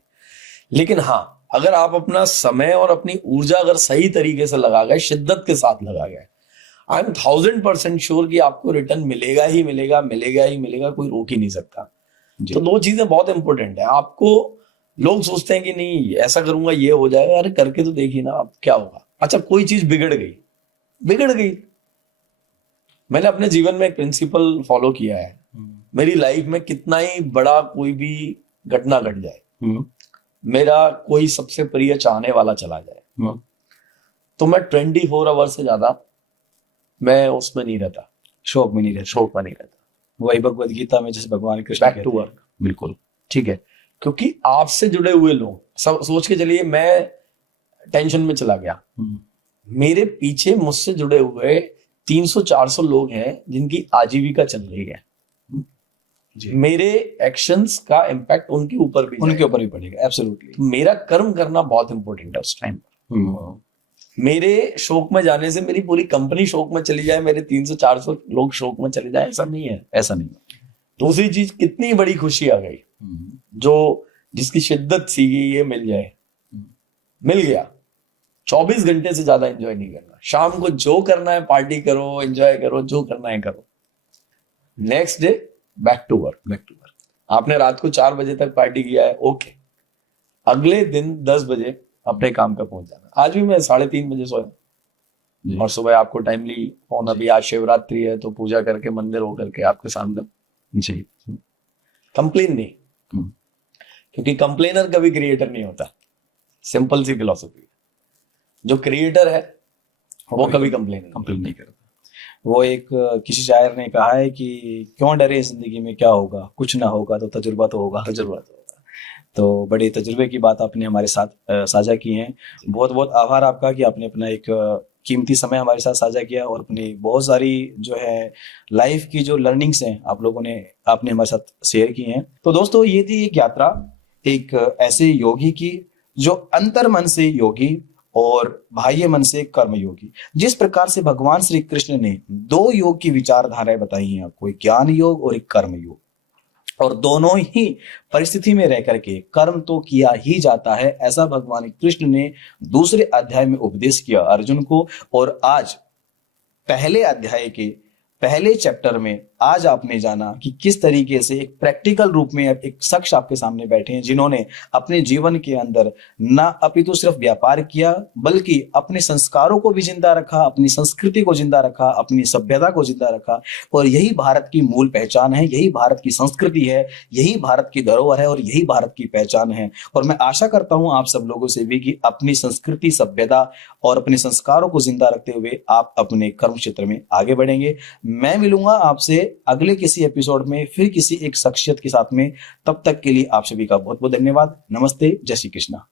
लेकिन हाँ, अगर आप अपना समय और अपनी ऊर्जा अगर सही तरीके से लगा गए, शिद्दत के साथ लगा गए, आई एम 1000% श्योर कि आपको रिटर्न मिलेगा ही मिलेगा, कोई रोक ही नहीं सकता। तो दो चीजें बहुत इंपॉर्टेंट है। आपको लोग सोचते हैं कि नहीं ऐसा करूंगा ये हो जाएगा, अरे करके तो देखिए ना आप क्या होगा। अच्छा, कोई चीज बिगड़ गई, मैंने अपने जीवन में एक प्रिंसिपल फॉलो किया है, मेरी लाइफ में कितना ही बड़ा कोई भी घटना घट जाए, मेरा कोई सबसे प्रिय चाहने वाला चला जाए, तो मैं 24 आवर से ज्यादा मैं उसमें नहीं रहता, शौक में नहीं रहता। वही भगवत गीता में जैसे भगवान कृष्ण बैक टू वर्क, बिल्कुल ठीक है। क्योंकि आपसे जुड़े हुए लोग, सब सोच के चलिए, मैं टेंशन में चला गया, मेरे पीछे मुझसे जुड़े हुए 300-400 लोग हैं जिनकी आजीविका चल रही है। मेरे एक्शंस का इम्पैक्ट उनके ऊपर भी पड़ेगा। एब्सोल्युटली। तो मेरा कर्म करना बहुत इंपॉर्टेंट है उस टाइम पर। मेरे शौक में जाने से मेरी पूरी कंपनी शौक में चली जाए, मेरे 300-400 लोग शौक में चले जाए, ऐसा नहीं है। दूसरी चीज, कितनी बड़ी खुशी आ गई, जो जिसकी शिद्दत सी ये मिल जाए, मिल गया। 24 घंटे से ज्यादा एंजॉय नहीं करना, शाम को जो करना है पार्टी करो, एंजॉय करो, जो करना है करो, next day back to work. आपने रात को 4 बजे तक पार्टी किया है, ओके, अगले दिन 10 बजे अपने काम पे पहुंच जाना। आज भी मैं 3:30 बजे सोया और सुबह आपको टाइमली फोन, अभी आज शिवरात्रि है तो पूजा करके मंदिर होकर के आपके सामने जी। कंप्लेन नहीं, क्योंकि कंप्लेनर कभी क्रिएटर नहीं होता, सिंपल सी फिलॉसफी। जो क्रिएटर है वो कभी कंप्लेन नहीं करता। वो एक किसी शायर ने कहा है कि क्यों डरे जिंदगी में, क्या होगा, कुछ ना होगा तो तजुर्बा तो होगा। तो बड़े तजुर्बे की बात आपने हमारे साथ साझा की है। बहुत बहुत आभार आपका कि आपने अपना एक कीमती समय हमारे साथ साझा किया और अपनी बहुत सारी जो है लाइफ की जो लर्निंग्स हैं आप लोगों ने आपने हमारे साथ शेयर की हैं। तो दोस्तों ये थी एक यात्रा एक ऐसे योगी की जो अंतर मन से योगी और बाह्य मन से कर्म योगी। जिस प्रकार से भगवान श्री कृष्ण ने दो योग की विचारधाराएं बताई हैं आपको, एक ज्ञान योग और एक कर्म योग, और दोनों ही परिस्थिति में रह करके कर्म तो किया ही जाता है, ऐसा भगवान कृष्ण ने दूसरे अध्याय में उपदेश किया अर्जुन को। और आज पहले अध्याय के पहले चैप्टर में आज आपने जाना कि किस तरीके से एक प्रैक्टिकल रूप में एक शख्स आपके सामने बैठे हैं जिन्होंने अपने जीवन के अंदर ना अपितु सिर्फ व्यापार किया बल्कि अपने संस्कारों को भी जिंदा रखा, अपनी संस्कृति को जिंदा रखा, अपनी सभ्यता को जिंदा रखा। और यही भारत की मूल पहचान है, यही भारत की संस्कृति है, यही भारत की धरोहर है और यही भारत की पहचान है। और मैं आशा करता हूं आप सब लोगों से भी कि अपनी संस्कृति, सभ्यता और अपने संस्कारों को जिंदा रखते हुए आप अपने कर्म क्षेत्र में आगे बढ़ेंगे। मैं मिलूंगा आपसे अगले किसी एपिसोड में फिर किसी एक शख्सियत के साथ में। तब तक के लिए आप सभी का बहुत बहुत धन्यवाद। नमस्ते, जय श्री कृष्णा।